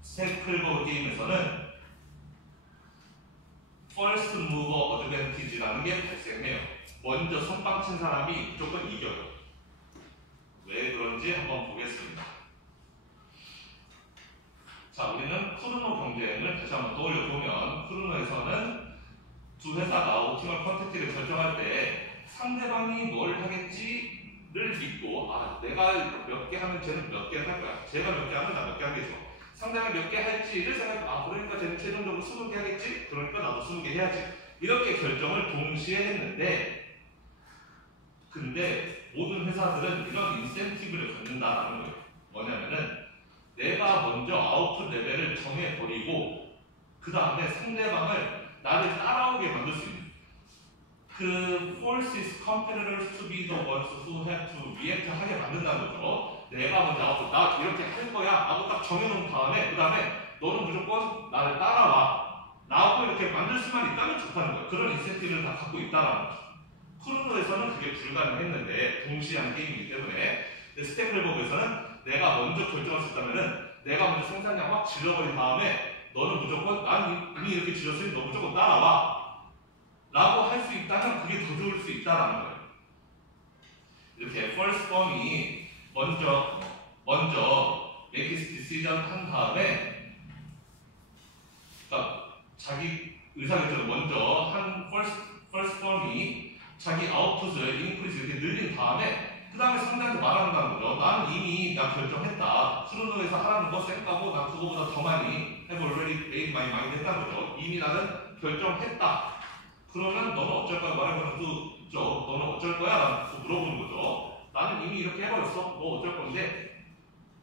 스테이크홀더 게임에서는 First Mover Advantage라는 게 발생해요. 먼저 선빵 친 사람이 무조건 이겨요. 왜 그런지 한번 보겠습니다. 자, 우리는 크루노 경쟁을 다시 한번 떠올려보면 크루노에서는 두 회사가 옵티멀 퀀티티를 결정할 때 상대방이 뭘 하겠지를 믿고 내가 몇 개 하면 쟤는 몇 개 할 거야. 쟤가 몇 개 하면 나 몇 개 하겠죠. 상대방이 몇 개 할지를 생각하고 그러니까 쟤는 최종적으로 20개 하겠지? 그러니까 나도 20개 해야지. 이렇게 결정을 동시에 했는데 근데 모든 회사들은 이런 인센티브를 갖는다라는 거예요. 뭐냐면은 내가 먼저 아웃풋 레벨을 정해버리고 그 다음에 상대방을 나를 따라오게 만들 수 있는 forces competitors to be the ones who have to react 하게 만든다는 거죠. 내가 먼저 아웃풋 나 이렇게 할 거야 하고 딱 정해놓은 다음에 그 다음에 너는 무조건 나를 따라와 라고 이렇게 만들 수만 있다면 좋다는 거예요. 그런 인센티브를 다 갖고 있다는 거죠. 크루노에서는 그게 불가능했는데 동시에 한 게임이기 때문에 스테이크홀더에서는 내가 먼저 결정할 수 있다면은 내가 먼저 생산량 확 질러버린 다음에 너는 무조건 난 이미 이렇게 질렀으니 너 무조건 따라와 라고 할 수 있다면 그게 더 좋을 수 있다라는 거예요. 이렇게 first firm이 먼저 make this decision 한 다음에 그러니까 자기 의사결정을 먼저 한 first firm이 자기 아웃풋을 인크리즈 이렇게 늘린 다음에 그 다음에 상대한테 말한다는 거죠. 나는 이미 나 결정했다. 크루노에서 하라는 거 쌩까고 나 그거보다 더 많이 have already made my mind 했다는 거죠. 이미 나는 결정했다. 그러면 너는 어쩔 거야? 말해보는 그 너는 어쩔 거야? 라고 물어보는 거죠. 나는 이미 이렇게 해버렸어. 너 어쩔 건데?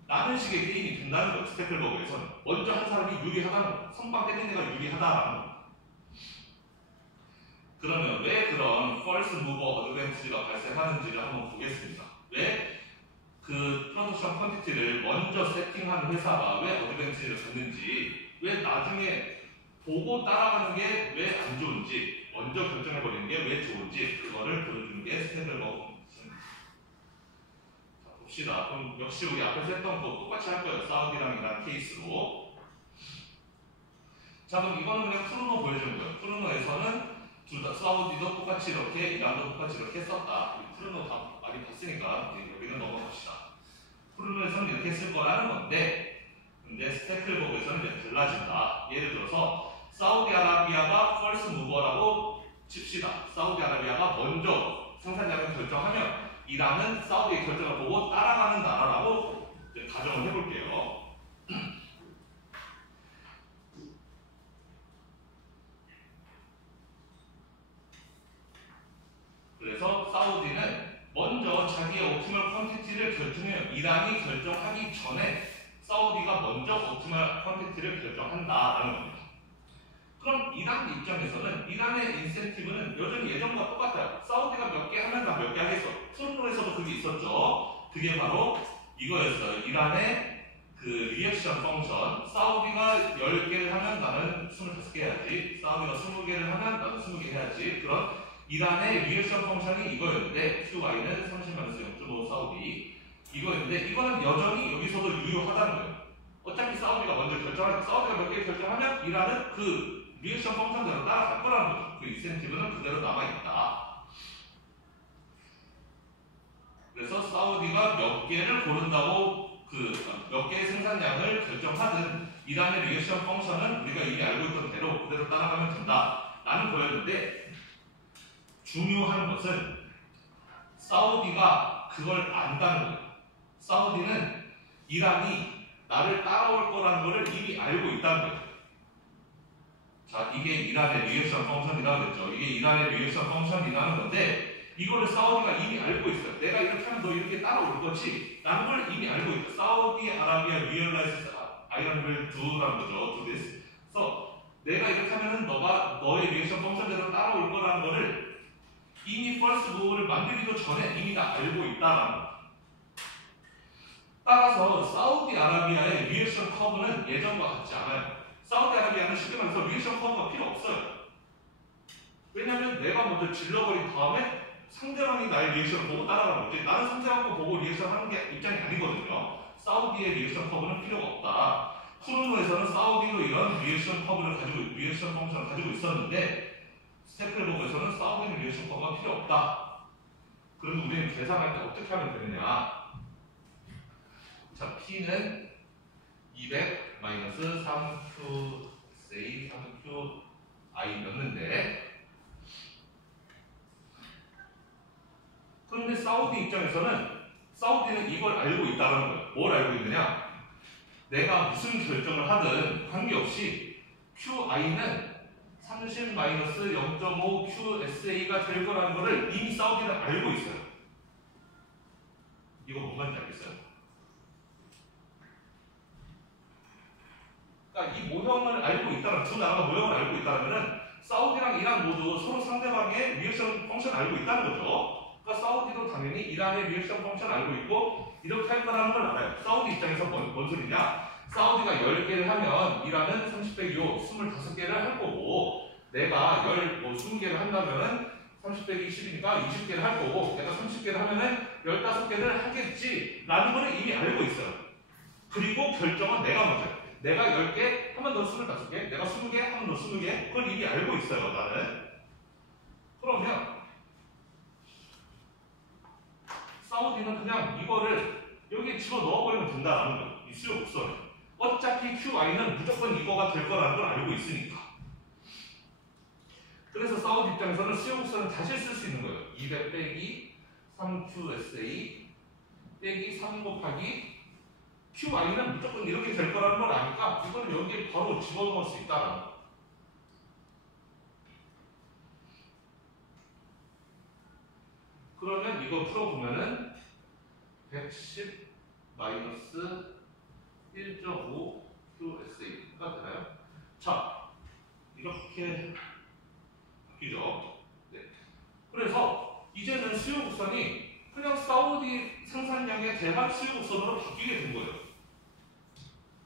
라는 식의 게임이 된다는 거죠. 스테클버그에서는. 먼저 한 사람이 유리하다는 거. 선빵 때리는 애가 유리하다라는 거. 그러면 왜 그런 first mover advantage가 발생하는지를 한번 보겠습니다. 왜 그 프로덕션 퀀티티를 먼저 세팅하는 회사가 왜 어드밴티지를 갖는지, 왜 나중에 보고 따라가는 게 왜 안 좋은지, 먼저 결정해버리는 게 왜 좋은지, 그거를 보여주는 게 스테클버그입니다. 자, 봅시다. 그럼 역시 우리 앞에서 했던 거 똑같이 할 거예요. 사우디랑 이란 케이스로. 자, 그럼 이거는 그냥 크루노 보여주는 거예요. 크루노에서는 둘 다 사우디도 똑같이 이렇게, 이란도 똑같이 이렇게 썼다. 크루노 다 많이 봤으니까 여기는 넘어갑시다. 크루노에서는 이렇게 쓸 거라는 건데, 근데 스테클버그에서는 이제 달라진다. 예를 들어서 사우디아라비아가 first mover라고 칩시다. 사우디아라비아가 먼저 생산량을 결정하면 이란은 사우디의 결정을 보고 따라가는 나라라고 가정을 해볼게요. 그래서 사우디는 먼저 자기의 옵티멀 퀀티티를 결정해요. 이란이 결정하기 전에 사우디가 먼저 옵티멀 퀀티티를 결정한다라는 겁니다. 그럼 이란 입장에서는 이란의 인센티브는 여전히 예전과 똑같아요. 사우디가 몇 개 하면 나 몇 개 하겠어. 크루노에서도 그게 있었죠. 그게 바로 이거였어요. 이란의 그 리액션 펑션. 사우디가 10개를 하면 나는 25개 해야지. 사우디가 20개를 하면 나는 20개 해야지. 그런 이란의 리액션 펑션이 이거였는데 QI는 30-0.5 사우디 이거였는데, 이거는 여전히 여기서도 유효하다는 거예요. 어차피 사우디가 먼저 결정하니까 사우디가 몇 개 결정하면 이란은 그 리액션 펑션대로 따라갈 거라는 거죠. 그 인센티브는 그대로 남아있다. 그래서 사우디가 몇 개를 고른다고 몇 개의 생산량을 결정하든 이란의 리액션 펑션은 우리가 이미 알고 있던 대로 그대로 따라가면 된다 라는 거였는데, 중요한 것은 사우디가 그걸 안다는 거예요. 사우디는 이란이 나를 따라올 거라는 거를 이미 알고 있다는 거예요. 자, 이게 이란의 리액션 펑션이라고 했죠. 이게 이란의 리액션 펑션이라는 건데, 이거를 사우디가 이미 알고 있어요. 내가 이렇게 하면 너 이렇게 따라올 거지? 라는 걸 이미 알고 있어요. 사우디 아라비아 리얼라이즈 아이언을 두라는 거죠. do this. 그래서 내가 이렇게 하면은 너가 너의 리액션 펑션대로 따라올 거라는 거를 이미 first move를 만들기도 전에 이미 다 알고 있다라는 거예요. 따라서 사우디아라비아의 리액션 커브는 예전과 같지 않아요. 사우디아라비아는 쉽게 말해서 리액션 커브가 필요 없어요. 왜냐면 내가 먼저 질러버린 다음에 상대방이 나의 리액션을 보고 따라가는 거지. 나는 상대방 거 보고 리액션 하는 게 입장이 아니거든요. 사우디의 리액션 커브는 필요가 없다. 크루노에서는 사우디도 이런 리액션 커브를 가지고, 리액션 펑션을 가지고 있었는데, 스테클버그에서는 사우디는 리액션 커브가 필요 없다. 그러면 우리는 계산할 때 어떻게 하면 되느냐? 자, P는 200 마이너스 3Q say 3Q I였는데, 그런데 사우디 입장에서는 사우디는 이걸 알고 있다는 거예요. 뭘 알고 있느냐? 내가 무슨 결정을 하든 관계없이 QI는 30-0.5 QSA가 될 거라는 거를 이미 사우디는 알고 있어요. 이거 뭔 말인지 알겠어요? 그러니까 이 모형을 알고 있다면, 두 나라가 모형을 알고 있다면 사우디랑 이란 모두 서로 상대방의 리액션 펑션 알고 있다는 거죠. 그러니까 사우디도 당연히 이란의 리액션 펑션 알고 있고 이렇게 할 거라는 걸 알아요. 사우디 입장에서 뭔 소리냐? 사우디가 10개를 하면 이란은 30-6, 25개를 할 거고, 내가 20개를 한다면은 30-20이니까 20개를 할 거고, 내가 30개를 하면은 15개를 하겠지 라는 거는 이미 알고 있어요. 그리고 결정은 내가 먼저 해요. 내가 10개 하면 너 25개, 내가 20개 하면 너 20개, 그걸 이미 알고 있어요, 나는. 그러면 사우디는 그냥 이거를 여기에 집어 넣어버리면 된다라는 거예요. 이 수요 곡선에. 어차피 QI는 무조건 이거가 될 거라는 걸 알고 있으니까. 그래서 사우디 입장에서는 수요 곡선을 다시 쓸 수 있는 거예요. 200 빼기 3QSA 빼기 3 곱하기 QI는 무조건 이렇게 될 거라는 걸 아니까 이거는 여기에 바로 집어넣을 수 있다라는 거. 그러면 이거 풀어보면은 110 마이너스 1.5 QSA가 되나요? 자, 이렇게 바뀌죠. 네. 그래서 이제는 수요 곡선이 그냥 사우디 생산량의 대한 수요 곡선으로 바뀌게 된 거예요.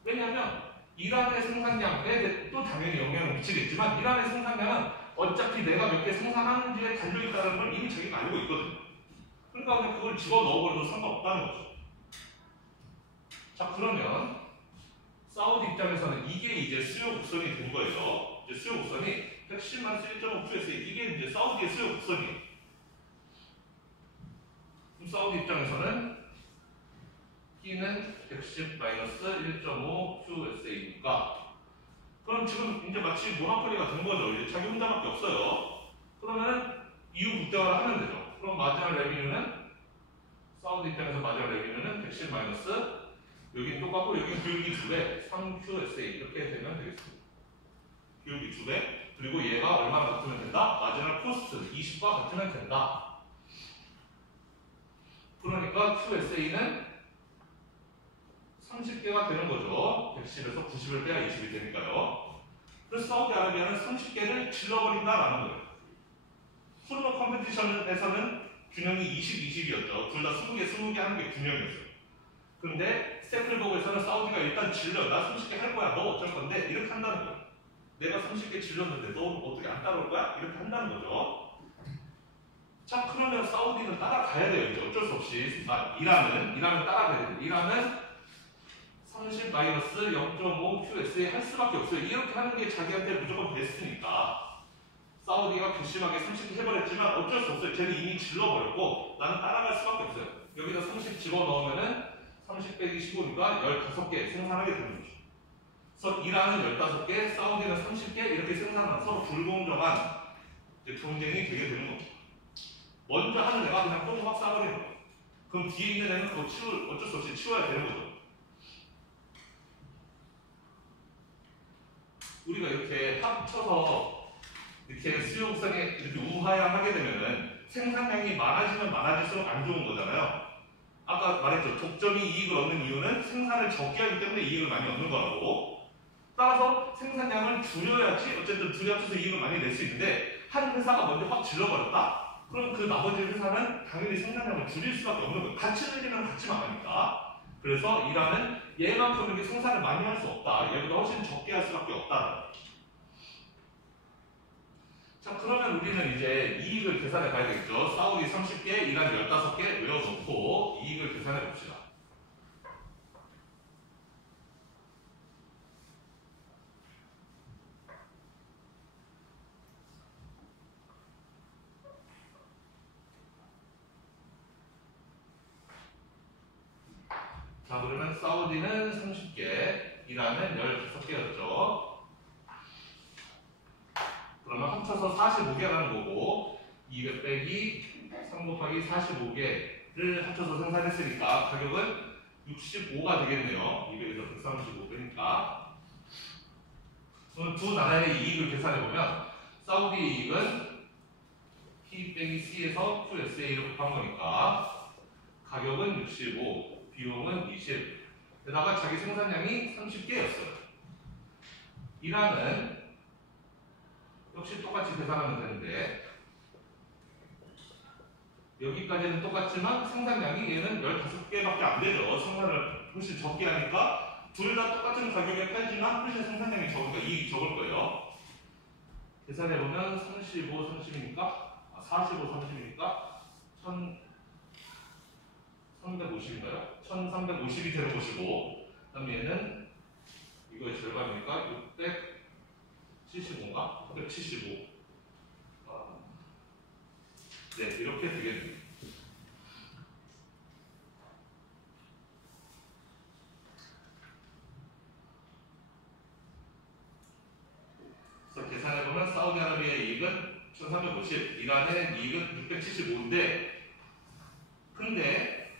왜냐하면 이란의 생산량에 또 당연히 영향을 미치겠지만 이란의 생산량은 어차피 내가 몇 개 생산하는지에 달려있다는 걸 이미 자기가 알고 있거든요. 그러니까 그냥 그걸 집어넣어버려도 상관없다는 거죠. 자, 그러면 사우디 입장에서는 이게 이제 수요 곡선이 된 거예요. 이제 수요 곡선이 110만 1.5Q에서 이게 이제 사우디의 수요 곡선이에요. 그럼 사우디 입장에서는 P는 110-1.5 QSA니까 그럼 지금 이제 마치 모nopoly가 된 거죠. 이제 자기 혼자밖에 없어요. 그러면 이후 극대화를 하면 되죠. 그럼 마지막 레비뉴는 사우디 입장에서 마지막 레비뉴는 110 마이너스 여긴 똑같고 여긴 교육이 2배 3QSA 이렇게 되면 되겠습니다. 교육이 2배 그리고 얘가 얼마나 같으면 된다? 마지막 코스트 20과 같으면 된다. 그러니까 QSA는 30개가 되는 거죠. 110에서 90을 빼야 20이 되니까요. 그래서 사우디아라비아는 30개를 질러버린다라는 거예요. 폴로 컴피티션에서는 균형이 20, 20이었죠. 둘 다 20개, 20개 하는 게 균형이었어요. 근데 스테플버그에서는 사우디가 일단 질러. 나 30개 할 거야. 너 어쩔 건데? 이렇게 한다는 거예요. 내가 30개 질렀는데 너 어떻게 안 따라올 거야? 이렇게 한다는 거죠. 자, 그러면 사우디는 따라가야 돼요. 이제 어쩔 수 없이. 이란은 따라가야 돼요. 이란은 30-0.5 QSA 할 수밖에 없어요. 이렇게 하는 게 자기한테 무조건 베스트니까. 사우디가 괘씸하게 30 해버렸지만 어쩔 수 없어요. 쟤는 이미 질러버렸고 나는 따라갈 수밖에 없어요. 여기다 30 집어넣으면은 30 빼기 15니까 15개 생산하게 되는 거죠. 그래서 이란은 15개, 사우디는 30개 이렇게 생산하면 서로 불공정한 경쟁이 되게 되는 겁니다. 먼저 하는 애가 그냥 똥 막 싸버리는 거예요. 그럼 뒤에 있는 애는 그거 어쩔 수 없이 치워야 되는 거죠. 우리가 이렇게 합쳐서 이렇게 수요 곡선이 이렇게 우하향하게 되면은 생산량이 많아지면 많아질수록 안 좋은 거잖아요. 아까 말했죠. 독점이 이익을 얻는 이유는 생산을 적게 하기 때문에 이익을 많이 얻는 거라고. 따라서 생산량을 줄여야지 어쨌든 둘이 합쳐서 이익을 많이 낼 수 있는데 한 회사가 먼저 확 질러버렸다? 그럼 그 나머지 회사는 당연히 생산량을 줄일 수밖에 없는 거예요. 같이 늘리면 같이 망하니까. 그래서 이란은 얘만큼 이렇게 생산을 많이 할 수 없다. 얘보다 훨씬 적게 할 수밖에 없다. 자, 그러면 우리는 이제 이익을 계산해 봐야 되겠죠. 사우디 30개, 이란 15개 외워놓고 이익을 계산해 봅시다. 자, 그러면 사우디는 30개, 이란은 15개였죠. 그러면 합쳐서 45개라는 거고 200 빼기 3 곱하기 45개를 합쳐서 생산했으니까 가격은 65가 되겠네요. 200에서 135 빼니까. 그럼 두 나라의 이익을 계산해보면 사우디의 이익은 P 빼기 C에서 QSA를 곱한 거니까 가격은 65, 비용은 20. 게다가 자기 생산량이 30개였어요. 이란은 역시 똑같이 계산하면 되는데 여기까지는 똑같지만 생산량이 얘는 15개밖에 안 되죠. 생산을 훨씬 적게 하니까 둘 다 똑같은 가격에 팔지만 훨씬 생산량이 적으니까 이익이 적을 거예요. 계산해보면 35, 30이니까 45, 30이니까 1350인가요? 1350이 되는 것이고 그 다음에 얘는 이거의 절반이니까 675인가? 675 네, 이렇게 되겠네요. 그래서 계산해보면 사우디아라비아의 이익은 350, 이란의 이익은 675인데, 근데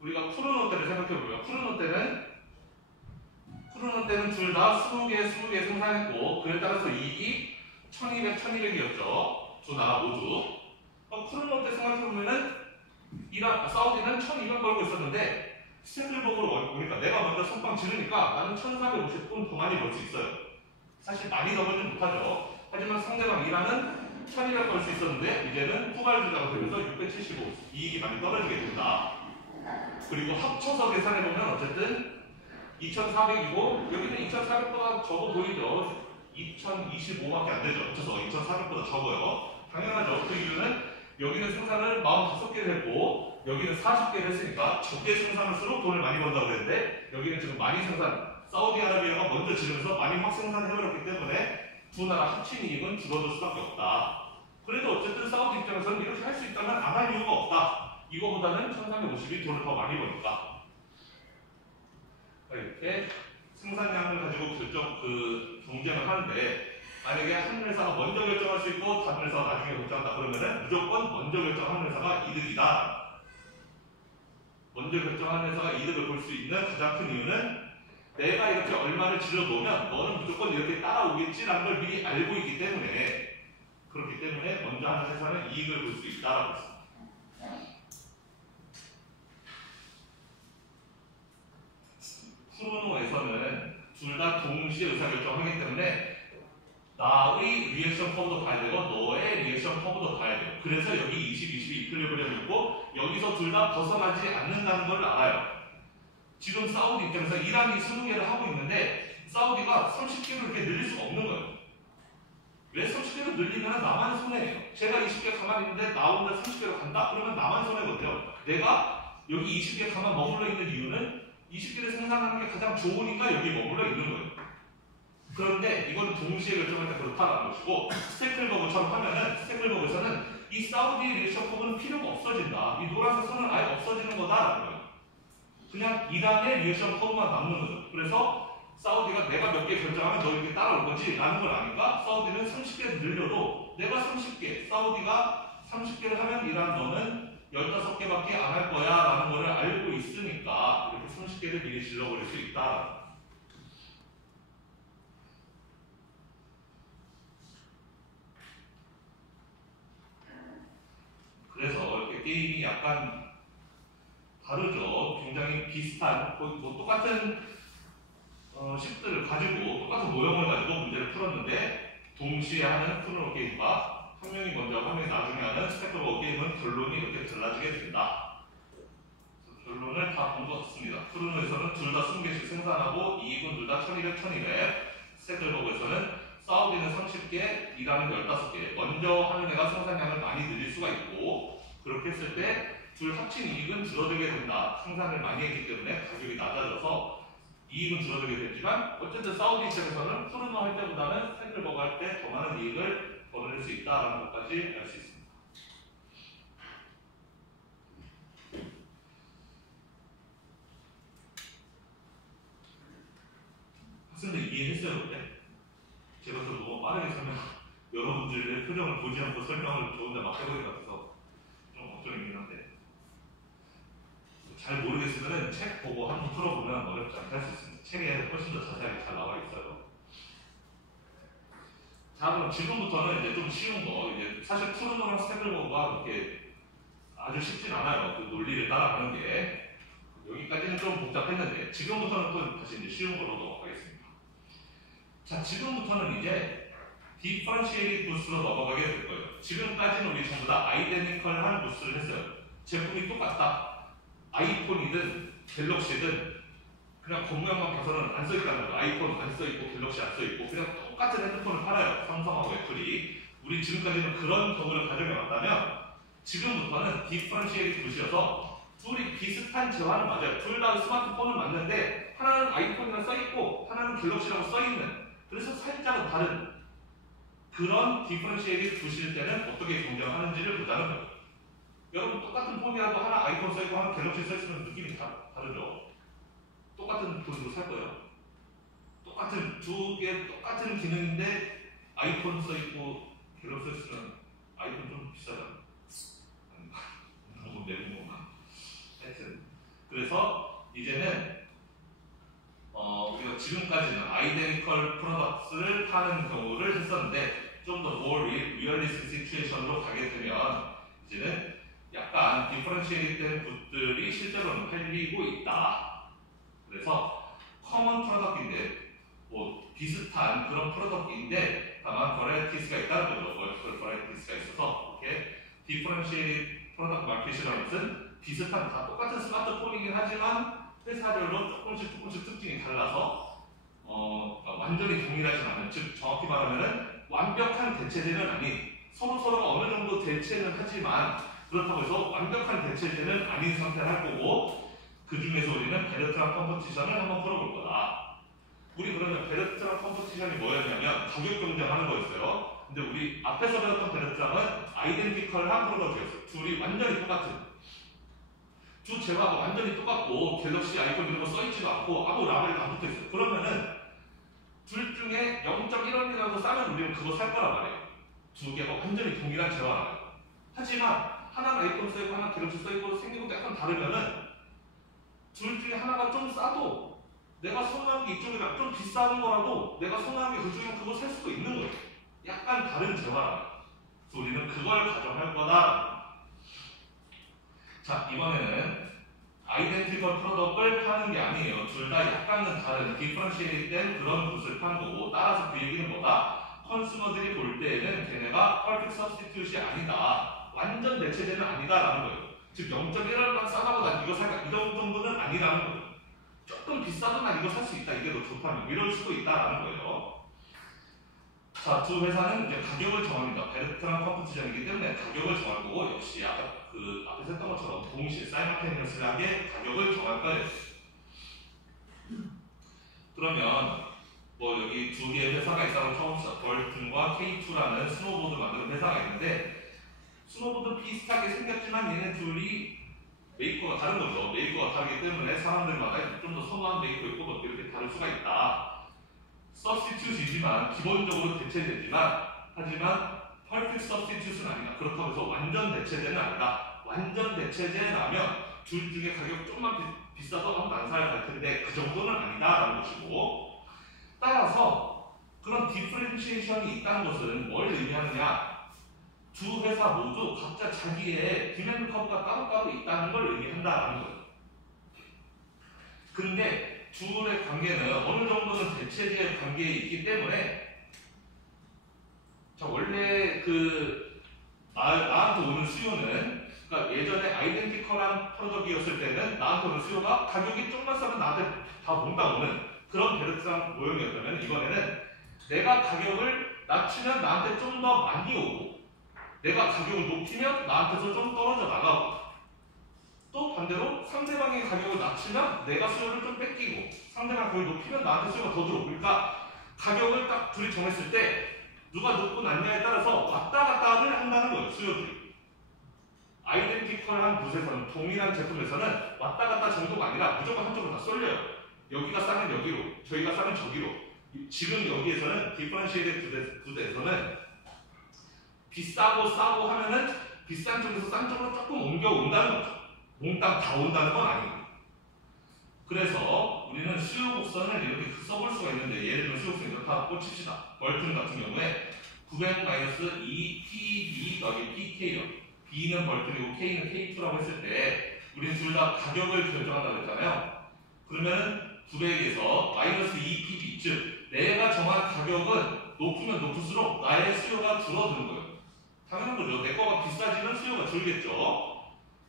우리가 쿠르노 때를 생각해보면 쿠르노 때는 둘 다 20개 생산했고, 그에 따라서 이익이 1200, 1200이었죠. 두 나라 모두. 쿠르노 때 생각해보면은 사우디는 1200 벌고 있었는데, 스탠들버그로 오니까 내가 먼저 선빵 지르니까 나는 1450돈 더 많이 벌 수 있어요. 사실 많이 더 벌지 못하죠. 하지만 상대방 이란은 1200 벌 수 있었는데 이제는 후발주자가 되면서 675 이익이 많이 떨어지게 된다. 그리고 합쳐서 계산해보면 어쨌든 2400이고 여기는 2400보다 적어 보이죠. 2025밖에 안 되죠. 합쳐서 2400보다 적어요. 당연하죠. 그 이유는 여기는 생산을 45개를 했고 여기는 40개를 했으니까 적게 생산할수록 돈을 많이 번다고 그랬는데 여기는 지금 많이 사우디아라비아가 먼저 지르면서 많이 막 생산해버렸기 때문에 두 나라 합친 이익은 줄어들 수밖에 없다. 그래도 어쨌든 사우디 입장에서는 이렇게 할 수 있다면 안 할 이유가 없다. 이거보다는 1350이 돈을 더 많이 버니까. 이렇게 생산량을 가지고 경쟁을 하는데 만약에 한 회사가 먼저 결정할 수 있고 다른 회사가 나중에 결정한다 그러면은 무조건 먼저 결정하는 회사가 이득이다. 먼저 결정하는 회사가 이득을 볼 수 있는 가장 큰 이유는 내가 이렇게 얼마를 질러 놓으면 너는 무조건 이렇게 따라오겠지라는 걸 미리 알고 있기 때문에 그렇기 때문에 먼저 하는 회사는 이익을 볼 수 있다라고 했습니다. 쿠르노에서는 둘 다 동시에 의사결정하기 때문에 나의 리액션 커브도 봐야 되고 너의 리액션 커브도 봐야 돼요. 그래서 여기 20, 20이 이퀄리브리엄이 있고 여기서 둘 다 벗어나지 않는다는 걸 알아요. 지금 사우디 입장에서 이란이 20개를 하고 있는데 사우디가 30개를 이렇게 늘릴 수가 없는 거예요. 왜 30개를 늘리면 나만 손해예요. 제가 20개 가만히 있는데 나 혼자 30개로 간다? 그러면 나만 손해거든요. 내가 여기 20개 가만 머물러 있는 이유는 20개를 생산하는 게 가장 좋으니까 여기 머물러 있는 거예요. 그런데 이건 동시에 결정할 때 그렇다는 것이고 스테클버그처럼 하면은 스테클버그에서는 이 사우디 리액션 커브는 필요가 없어진다. 이 노란색 선은 아예 없어지는 거다라는 거예요. 그냥 이란의 리액션 커브만 남는 거죠. 그래서 사우디가 내가 몇 개 결정하면 너 이렇게 따라올 거지 라는 걸 아니까 사우디는 30개 늘려도 내가 30개, 사우디가 30개를 하면 이란 너는 15개밖에 안 할 거야 라는 걸 알고 있으니까 이렇게 30개를 미리 질러버릴 수 있다. 그래서 이렇게 게임이 약간 다르죠. 굉장히 비슷한, 뭐 똑같은 식들을 가지고, 똑같은 모형을 가지고 문제를 풀었는데, 동시에 하는 쿠르노 게임과 한 명이 먼저, 한 명이 나중에 하는 스테클버그 게임은 결론이 이렇게 달라지게 된다. 결론을 다 본 것 같습니다. 쿠르노에서는 둘 다 20개씩 생산하고, 이익은 둘 다 1200, 1200. 스테클버그에서는 사우디는 30개, 이란은 15개. 먼저 하는 애가 생산량을 많이 늘릴 수가 있고, 그렇게 했을 때 둘 합친 이익은 줄어들게 된다. 생산을 많이 했기 때문에 가격이 낮아져서 이익은 줄어들게 되지만, 어쨌든 사우디 입장에서는 쿠르노 할 때보다는 스테클버그 할 때 더 많은 이익을 벌어낼 수 있다는 것까지 알 수 있습니다. 학생들 이해했어요, 근데? 제가 또 너무 빠르게 여러분들의 표정을 보지 않고 설명을 저 혼자 막 해버린 것 같아서 좀 걱정이긴 한데 잘 모르겠으면 책 보고 한번 풀어보면 어렵지 않게 할 수 있습니다. 책에 훨씬 더 자세하게 잘 나와 있어요. 자, 그럼 지금부터는 이제 좀 쉬운 거, 이제 사실 쿠르노랑 스테클버그가 그렇게 아주 쉽진 않아요. 그 논리를 따라가는 게 여기까지는 좀 복잡했는데 지금부터는 또 다시 이제 쉬운 걸로 넘어가겠습니다. 자, 지금부터는 이제 디퍼런시에이트 부스로 넘어가게 될 거예요. 지금까지는 우리 전부 다 아이데니컬한 부스를 했어요. 제품이 똑같다. 아이폰이든 갤럭시든 그냥 겉모양만 봐서는 안 써있다는 거예요. 아이폰 안 써있고 갤럭시 안 써있고 그냥 똑같은 핸드폰을 팔아요. 삼성하고 애플이. 우리 지금까지는 그런 경우를 가정해 왔다면 지금부터는 디퍼런시에이트 부스여서 둘이 비슷한 재화는 맞아요. 둘 다 스마트폰은 맞는데 하나는 아이폰이라고 써있고 하나는 갤럭시라고 써있는 그래서 살짝은 다른 그런 디퍼런시에이트 부스일 때는 어떻게 경쟁하는지를 보자는 거예요. 여러분 똑같은 폰이라도 하나 아이폰 써있고 하나 갤럭시 써있으면 느낌이 다르죠. 똑같은 돈으로 살 거예요. 똑같은 두 개 똑같은 기능인데 아이폰 써있고 갤럭시 S는 아이폰 좀 비싸잖아. 너무 내는 건가? 하여튼 그래서 이제는 우리가 지금까지는 아이덴티컬 프로덕트를 파는 경우를 했었는데 좀 더 more realistic situation으로 가게 되면 이제는 약간 디퍼런시에이트된 굿들이 실제로는 팔리고 있다. 그래서 커먼 프로덕트인데 뭐 비슷한 그런 프로덕트인데 다만 버라이티스가 있다는 거죠. 멀티플 버라이티스가 있어서 이렇게 디퍼런시에이트 프로덕트 마켓이라는 것은 비슷한 다 똑같은 스마트폰이긴 하지만 회사별로 조금씩 특징이 달라서 완전히 동일하진 않은, 즉 정확히 말하면은 완벽한 대체제는 아닌, 서로가 어느 정도 대체는 하지만 그렇다고 해서 완벽한 대체제는 아닌 상태를 할 거고, 그 중에서 우리는 베르트랑 컴퍼티션을 한번 풀어볼 거다. 우리 그러면 베르트랑 컴퍼티션이 뭐였냐면 가격 경쟁하는 거였어요. 근데 우리 앞에서 배웠던 베르트랑은 아이덴티컬한 프로덕트였어요. 둘이 완전히 똑같은, 두 제화가 완전히 똑같고 갤럭시 아이폰 이런 거 써있지도 않고 아무 라벨도 안 붙어있어요. 그러면은 둘 중에 0.1원이라도 싸면 우리는 그거 살 거란 말이에요. 두 개가 완전히 동일한 제화라요. 하지만 하나는 아이폰 써있고 하나 갤럭시 써있고 생긴 것도 약간 다르면은 둘 중에 하나가 좀 싸도 내가 선호하는 게 이쪽이라 좀 비싼 거라도 내가 선호하는 게 그중에 그거 살 수도 있는 거예요. 약간 다른 제화라요. 그래서 우리는 그걸 가정할 거다. 자, 이번에는 아이덴티컬 프로덕트를 파는 게 아니에요. 둘 다 약간은 다른 디퍼런시에이트된 그런 굿을 파는 거고, 따라서 그 얘기는 뭐다? 컨슈머들이 볼 때에는 걔네가 퍼펙트 서브스티튜트이 아니다, 완전 대체제는 아니다라는 거예요. 즉 0.1원만 싸다고 난 이거 살까? 이 정도는 아니라는 거예요. 조금 비싸도 난 이거 살 수 있다, 이게 더 좋다면 이럴 수도 있다라는 거예요. 자, 두 회사는 이제 가격을 정합니다. 베르트랑 컴퍼티션이기 때문에 가격을 정할 거고, 역시 아까 앞에서 했던 것처럼 동시에 사이먼테니어스하게 가격을 정할 거예요. 그러면 뭐 여기 두 개의 회사가 있다고 처음 시작, 벌튼과 K2라는 스노보드 만드는 회사가 있는데, 스노보드 비슷하게 생겼지만 얘네 둘이 메이커가 다른 거죠. 메이커가 다르기 때문에 사람들마다 좀 더 선호하는 메이커 있고 뭐 이렇게 다를 수가 있다. 서브스티튜트이지만 기본적으로 대체제지만, 하지만 퍼펙트 서브스티튜트는 아니다. 그렇다고 해서 완전 대체제는 아니다. 완전 대체제라면 둘 중에 가격 조금만 비싸도 아무도 안 살 텐데 그 정도는 아니다라는 것이고, 따라서 그런 디퍼런시에이션이 있다는 것은 뭘 의미하느냐? 두 회사 모두 각자 자기의 디맨드 커브가 따로따로 있다는 걸 의미한다라는 거예요. 근데 둘의 관계는 어느 정도는 대체제의 관계에 있기 때문에, 자, 원래 나한테 오는 수요는, 그러니까 예전에 아이덴티컬한 프로덕트였을 때는 나한테 오는 수요가 가격이 조금만 싸면 나한테 다 몽땅오는 그런 베르트랑 모형이었다면, 이번에는 내가 가격을 낮추면 나한테 좀 더 많이 오고, 내가 가격을 높이면 나한테서 좀 떨어져 나가고, 또 반대로 상대방의 가격을 낮추면 내가 수요를 좀 뺏기고, 상대방 가격을 높이면 나한테 수요가 더 들어오고, 그러니까 가격을 딱 둘이 정했을 때 누가 높고 낮냐에 따라서 왔다 갔다를 한다는 거예요. 수요들이. 아이덴티컬한 굿에서는, 동일한 제품에서는 왔다 갔다 정도가 아니라 무조건 한쪽으로 다 쏠려요. 여기가 싸면 여기로, 저희가 싸면 저기로. 지금 여기에서는 디퍼런시에이트 굿에서는 비싸고 싸고 하면은 비싼 쪽에서 싼 쪽으로 조금 옮겨온다는 거죠. 몽땅 다 온다는 건 아니고. 그래서 우리는 수요 곡선을 이렇게 써볼 수가 있는데, 예를 들면 수요 곡선 이렇다 칩시다. 벌튼 같은 경우에 900-2 PB 여기 PK요. B는 벌튼이고 K는 K2라고 했을 때 우리는 둘 다 가격을 결정한다고 했잖아요. 그러면은 900에서 -2 PB, 즉 내가 정한 가격은 높으면 높을수록 나의 수요가 줄어드는 거예요. 당연한 거죠. 내 거가 비싸지면 수요가 줄겠죠.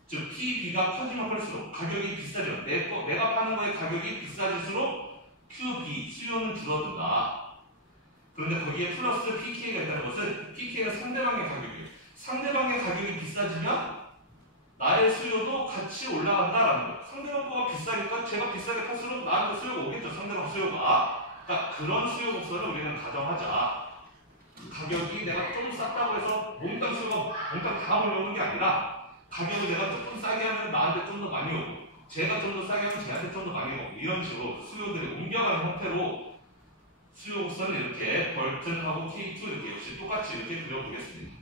즉 PB가 커지면 클수록 가격이 비싸지면 내가 파는 거의 가격이 비싸질수록 QB, 수요는 줄어든다. 그런데 거기에 플러스 PK가 있다는 것은, PK가 상대방의 가격이에요. 상대방의 가격이 비싸지면 나의 수요도 같이 올라간다라는 거예요. 상대방 거가 비싸니까 제가 비싸게 팔수록 나한테 수요가 오겠죠. 상대방 수요가. 그러니까 그런 수요 곡선을 우리는 가정하자. 가격이 내가 좀 쌌다고 해서 몽땅 수요가 몽땅 다 올라오는 게 아니라, 가격을 내가 조금 싸게 하면 나한테 좀 더 많이 오고, 제가 좀 더 싸게 하면 쟤한테 좀 더 많이 오고, 이런 식으로 수요들이 옮겨가는 형태로 수요 곡선은 이렇게 벌튼하고 K2 이렇게 역시 똑같이 이렇게 그려보겠습니다.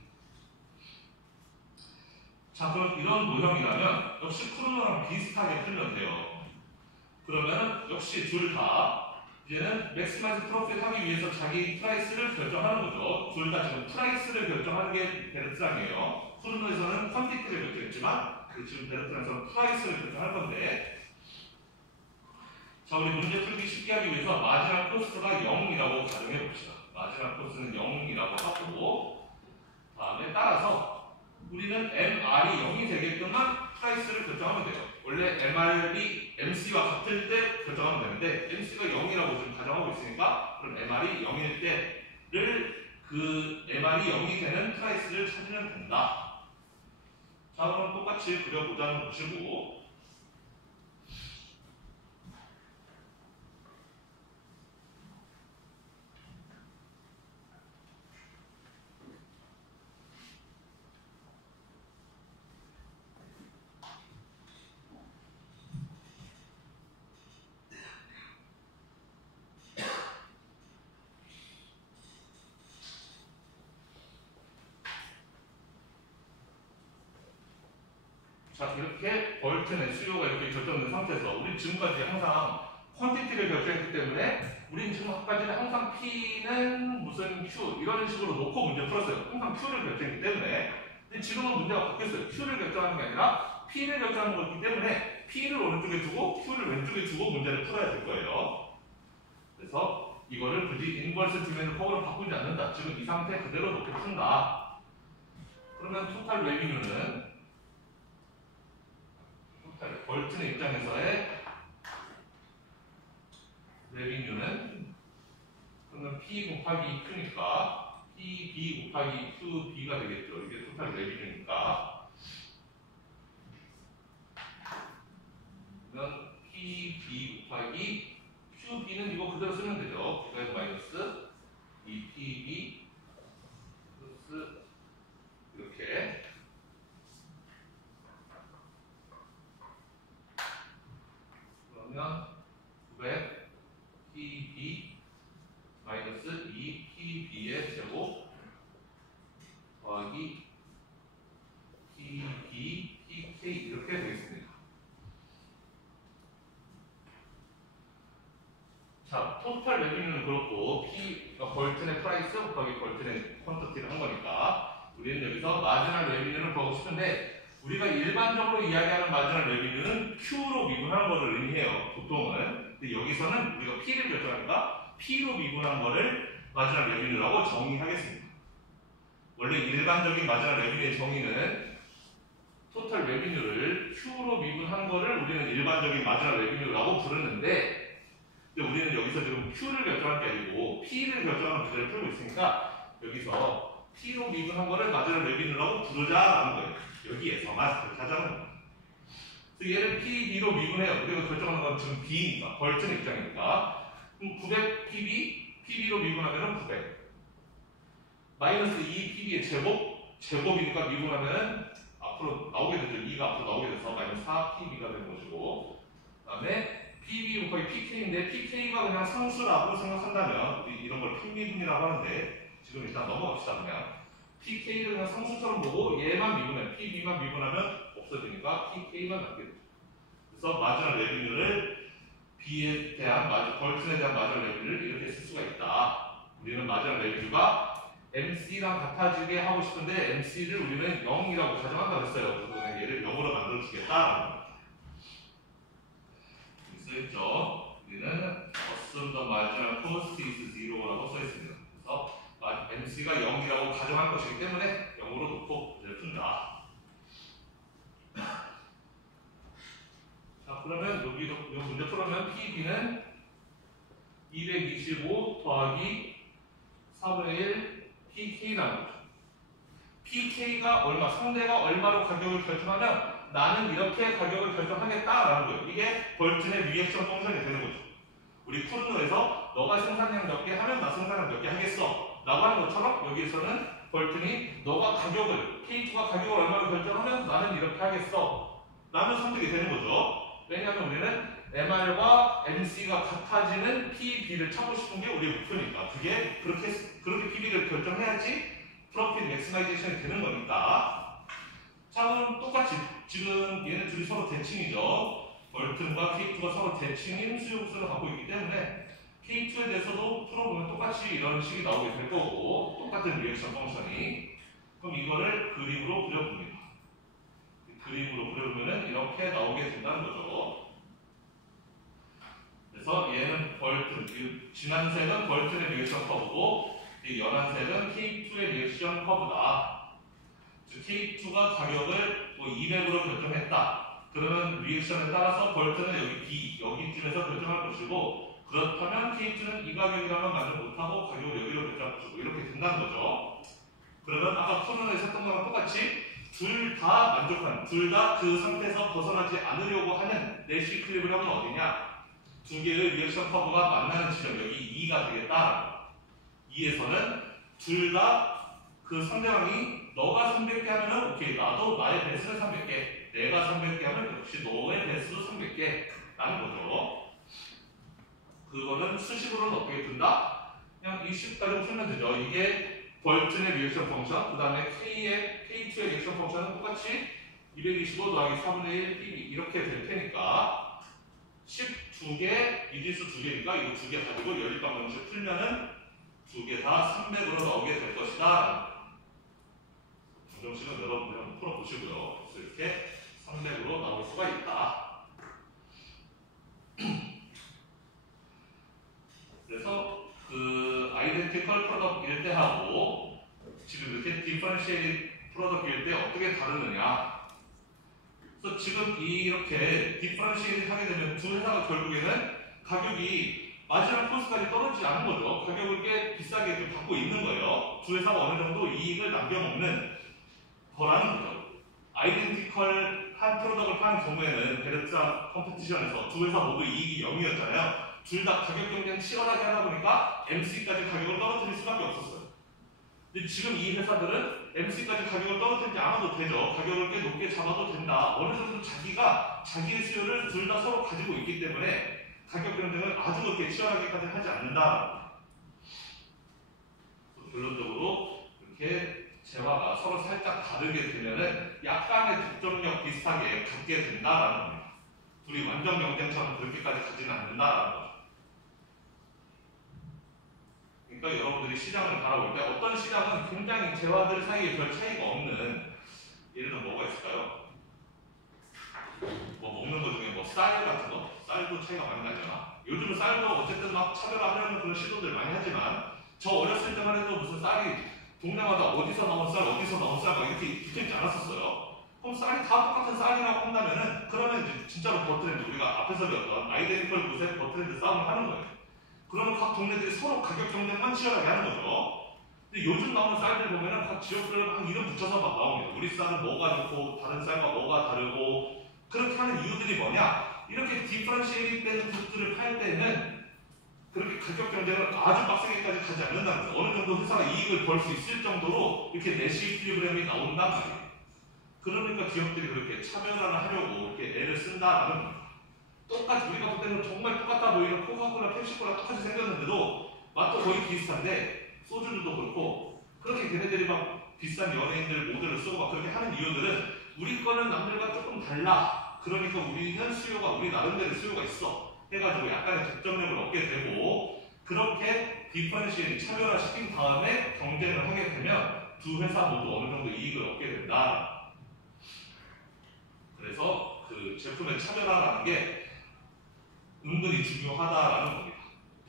자, 그럼 이런 모형이라면 역시 쿠르노랑 비슷하게 풀면 돼요. 그러면 역시 둘 다 이제는 맥시마이즈 프로핏 하기 위해서 자기 프라이스를 결정하는 거죠. 둘 다 지금 프라이스를 결정하는 게 베르트랑이에요. 쿠르노에서는 퀀티티를 결정했지만 지금 베르트랑에서는 프라이스를 결정할 건데, 자, 우리 문제 풀기 쉽게 하기 위해서 마지막 코스트가 0이라고 가정해 봅시다. 마지막 코스트는 0이라고 하고, 다음에 따라서 우리는 MR이 0이 되게끔만 프라이스를 결정하면 돼요. 원래 MR이 MC와 같을 때 결정하면 되는데 MC가 0이라고 지금 가정하고 있으니까, 그럼 MR이 0일 때를 그 MR이 0이 되는 프라이스를 찾으면 된다. 자, 그럼 똑같이 그려보자는 것이고, 자, 이렇게 벌튼의 수요가 이렇게 결정된 상태에서 우리 지금까지 항상 퀀티티를 결정했기 때문에 우린 지금까지는 항상 P는 무슨 Q 이런 식으로 놓고 문제 풀었어요. 항상 Q를 결정했기 때문에. 근데 지금은 문제가 바뀌었어요. Q를 결정하는 게 아니라 P를 결정하는 거기 때문에 P를 오른쪽에 두고 Q를 왼쪽에 두고 문제를 풀어야 될 거예요. 그래서 이거를 굳이 인버스 디맨드 커브로 바꾸지 않는다. 지금 이 상태 그대로 놓고 푼다. 그러면 토탈 레비뉴는 벌튼의 입장에서의 레비뉴는 그러면 P 곱하기 Q니까 PB 곱하기 QB가 되겠죠. 이게 토탈 레비뉴니까. 그러면 PB 곱하기 QB는 이거 그대로 쓰면 되죠. B가 마이너스 2PB 플러스 이렇게. 그러면 900 PB 마이너스 2PB의 제곱 더하기 PB, PK 이렇게 되겠습니다. 자, 토탈 레비뉴는 그렇고 P가 벌튼의 프라이스 곱하기 벌튼의 퀀터티를 한 거니까 우리는 여기서 마지널 레비뉴를 구하고 싶은데, 우리가 일반적으로 이야기하는 마지널 레비뉴는 Q로 미분하는 것을 의미해요. 보통은. 근데 여기서는 우리가 P를 결정하니까 P로 미분한 거를 마지널 레비뉴라고 정의하겠습니다. 원래 일반적인 마지널 레비뉴의 정의는 토탈 레비뉴를 Q로 미분한 거를 우리는 일반적인 마지널 레비뉴라고 부르는데, 근데 우리는 여기서 지금 Q를 결정할 게 아니고 P를 결정하는 문제를 풀고 있으니까 여기서 P로 미분한 거를 마지널 레비뉴라고 부르자라는 거예요. 여기에서만 그렇게 하자는 거예요. 그래서 얘를 PB로 미분해요. 우리가 결정하는 건 지금 B니까, 벌튼 입장이니까. 그럼 900 PB, PB로 미분하면 900. 마이너스 2PB의 제곱이니까 미분하면 앞으로 나오게 되죠. 2가 앞으로 나오게 돼서 마이너스 4PB가 되는 것이고, 그 다음에 PB 곱하기 PK인데 PK가 그냥 상수라고 생각한다면 우리 이런 걸 핀미분이라고 하는데, 지금 일단 넘어갑시다. 그냥 PK를 그냥 상수처럼 보고 얘만 미분해, PB만 미분하면 없어지니까 PK만 남게 되죠. 그래서 마지널 레비뉴를 B에 대한 벌튼에 대한 마지널 레비뉴를 이렇게 쓸 수가 있다. 우리는 마지널 레비뉴가 MC랑 같아지게 하고 싶은데 MC를 우리는 0이라고 가정한다고 했어요. 그래서 그냥 얘를 0으로 만들어 주겠다라는 거예요. 여기 써있죠. 우리는 assume the marginal cost is 0라고 써있습니다. 그래서 MC가 0이라고 가정할 것이기 때문에 0으로 놓고 문제를 푼다. 자, 그러면 여기도 이 문제 풀으면 PB는 225 더하기 4분의 1 PK라는 거죠. PK가 얼마, 상대가 얼마로 가격을 결정하면 나는 이렇게 가격을 결정하겠다라는 거예요. 이게 벌튼의 리액션 펑션이 되는 거죠. 우리 쿠르노에서 너가 생산량 몇 개 하면 나 생산량 몇 개 하겠어 라고 하는 것처럼 여기에서는 벌튼이 너가 가격을, K2가 가격을 얼마로 결정하면 나는 이렇게 하겠어 라는 선택이 되는 거죠. 왜냐하면 우리는 MR과 MC가 같아지는 PB를 찾고 싶은 게 우리의 목표니까 그게 그렇게 PB를 결정해야지 프로핏 맥시마이제이션이 되는 거니까. 자, 그럼 똑같이 지금 얘네 둘이 서로 대칭이죠. 벌튼과 K2가 서로 대칭인 수용수를 갖고 있기 때문에 K2에 대해서도 풀어보면 똑같이 이런 식이 나오게 될 거고 똑같은 리액션 펑션이. 그럼 이거를 그림으로 그려봅니다. 그림으로 그려보면 이렇게 나오게 된다는 거죠. 그래서 얘는 벌튼, 진한 색은 벌튼의 리액션 커브고 이 연한 색은 K2의 리액션 커브다. 즉 K2가 가격을 뭐 200으로 결정했다. 그러면 리액션에 따라서 벌트는 여기 B, 여기쯤에서 결정할 것이고 그렇다면 K2는 이 가격이라면 만족 못하고 가격을 여기로 결정할 것이고 이렇게 된다는 거죠. 그러면 아까 코너에서 했던 거랑 똑같이 둘 다 만족한, 둘 다 그 상태에서 벗어나지 않으려고 하는 내시 이퀄리브리엄은 어디냐? 두 개의 리액션 커브가 만나는 지점, 여기 2가 되겠다. 2에서는 둘 다 그 상대방이 너가 300개 하면은 오케이, 나도 나의 배수는 300개, 내가 300개 하면 역시 너의 배수도 300개 라는 거죠. 그거는 수식으로는 어떻게 든다? 그냥 이 식까지 풀면 되죠. 이게 벌튼의 리액션 펑션, 그 다음에 K2의 리액션 펑션은 똑같이 225 더하기 4분의 1 PB 이렇게 될 테니까 12개, 이지수 2개니까 이거 2개 가지고 연립방 공식 풀면은 2개 다 300으로 나오게 될 것이다. 정식은 여러분들 한번 풀어보시고요. 그래서 이렇게 300으로 나올 수가 있다. 그래서 그 아이덴티컬 프로덕트일 때 하고 지금 이렇게 디퍼런시에이트 프로덕트일 때 어떻게 다르느냐. 그래서 지금 이렇게 디퍼런시에이트 하게 되면 두 회사가 결국에는 가격이 마지막 코스까지 떨어지지 않은 거죠. 가격을 꽤 비싸게 좀 받고 있는 거예요. 두 회사가 어느 정도 이익을 남겨먹는 거라는 거죠. 아이덴티컬 한 프로덕트를 파는 경우에는 베르트랑 컴페티션에서 두 회사 모두 이익이 0이었잖아요. 둘 다 가격 경쟁 치열하게 하다 보니까 MC까지 가격을 떨어뜨릴 수밖에 없었어요. 근데 지금 이 회사들은 MC까지 가격을 떨어뜨리지 않아도 되죠. 가격을 꽤 높게 잡아도 된다. 어느 정도 자기가 자기의 수요를 둘 다 서로 가지고 있기 때문에 가격 경쟁을 아주 그렇게 치열하게까지 하지 않는다. 결론적으로 이렇게 재화가 서로 살짝 다르게 되면은 약간의 특정력 비슷하게 갖게 된다라는 겁니다. 둘이 완전 경쟁처럼 그렇게까지 가지는 않는다라는 거죠. 그러니까 여러분들이 시장을 바라볼 때 어떤 시장은 굉장히 재화들 사이에 별 차이가 없는, 예를 들어 뭐가 있을까요? 뭐 먹는 거 중에 뭐 쌀 같은 거? 쌀도 차이가 많이 나잖아. 요즘은 쌀도 어쨌든 막 차별화하려는 그런 시도들 많이 하지만 저 어렸을 때만 해도 무슨 쌀이 동네마다 어디서 나온 쌀, 어디서 나온 쌀 막 이렇게 붙어있지 않았었어요. 그럼 쌀이 다 똑같은 쌀이라고 한다면은 그러면 이제 진짜로 버트렌드, 우리가 앞에서 배웠던 아이덴티컬 곳에 버트렌드 싸움을 하는 거예요. 그러면 각 동네들이 서로 가격 경쟁만 치열하게 하는 거죠. 근데 요즘 나오는 쌀들 보면은 각 지역별 막 이름 붙여서 막 나옵니다. 우리 쌀은 뭐가 좋고 다른 쌀과 뭐가 다르고. 그렇게 하는 이유들이 뭐냐? 이렇게 디퍼런시에이트 된 굿들을 팔 때는 그렇게 가격 경쟁을 아주 빡세게까지 가지 않는다는 거죠. 어느 정도 회사가 이익을 벌 수 있을 정도로 이렇게 내시 이퀄리브리엄이 나온단 말이에요. 그러니까 기업들이 그렇게 차별화를 하려고 이렇게 애를 쓴다라는 겁니다. 똑같이 우리가 볼 때는 정말 똑같아 보이는 코카콜라, 펩시콜라 똑같이 생겼는데도 맛도 거의 비슷한데 소주들도 그렇고 그렇게 걔네들이 막 비싼 연예인들 모델을 쓰고 막 그렇게 하는 이유들은 우리 거는 남들과 조금 달라. 그러니까 우리는 수요가 우리 나름대로 수요가 있어. 해가지고 약간의 독점력을 얻게 되고 그렇게 디퍼런시에이트 차별화시킨 다음에 경쟁을 하게 되면 두 회사 모두 어느 정도 이익을 얻게 된다. 그래서 그 제품의 차별화라는 게 은근히 중요하다라는 겁니다.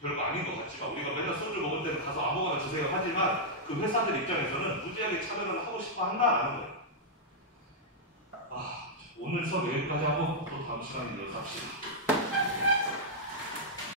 별거 아닌 것 같지만 우리가 맨날 소주 먹을 때는 가서 아무거나 주세요 하지만 그 회사들 입장에서는 무지하게 차별화를 하고 싶어 한다라는 거예요. 오늘 수업 여기까지 하고 또 다음 시간에 이어서 합시다.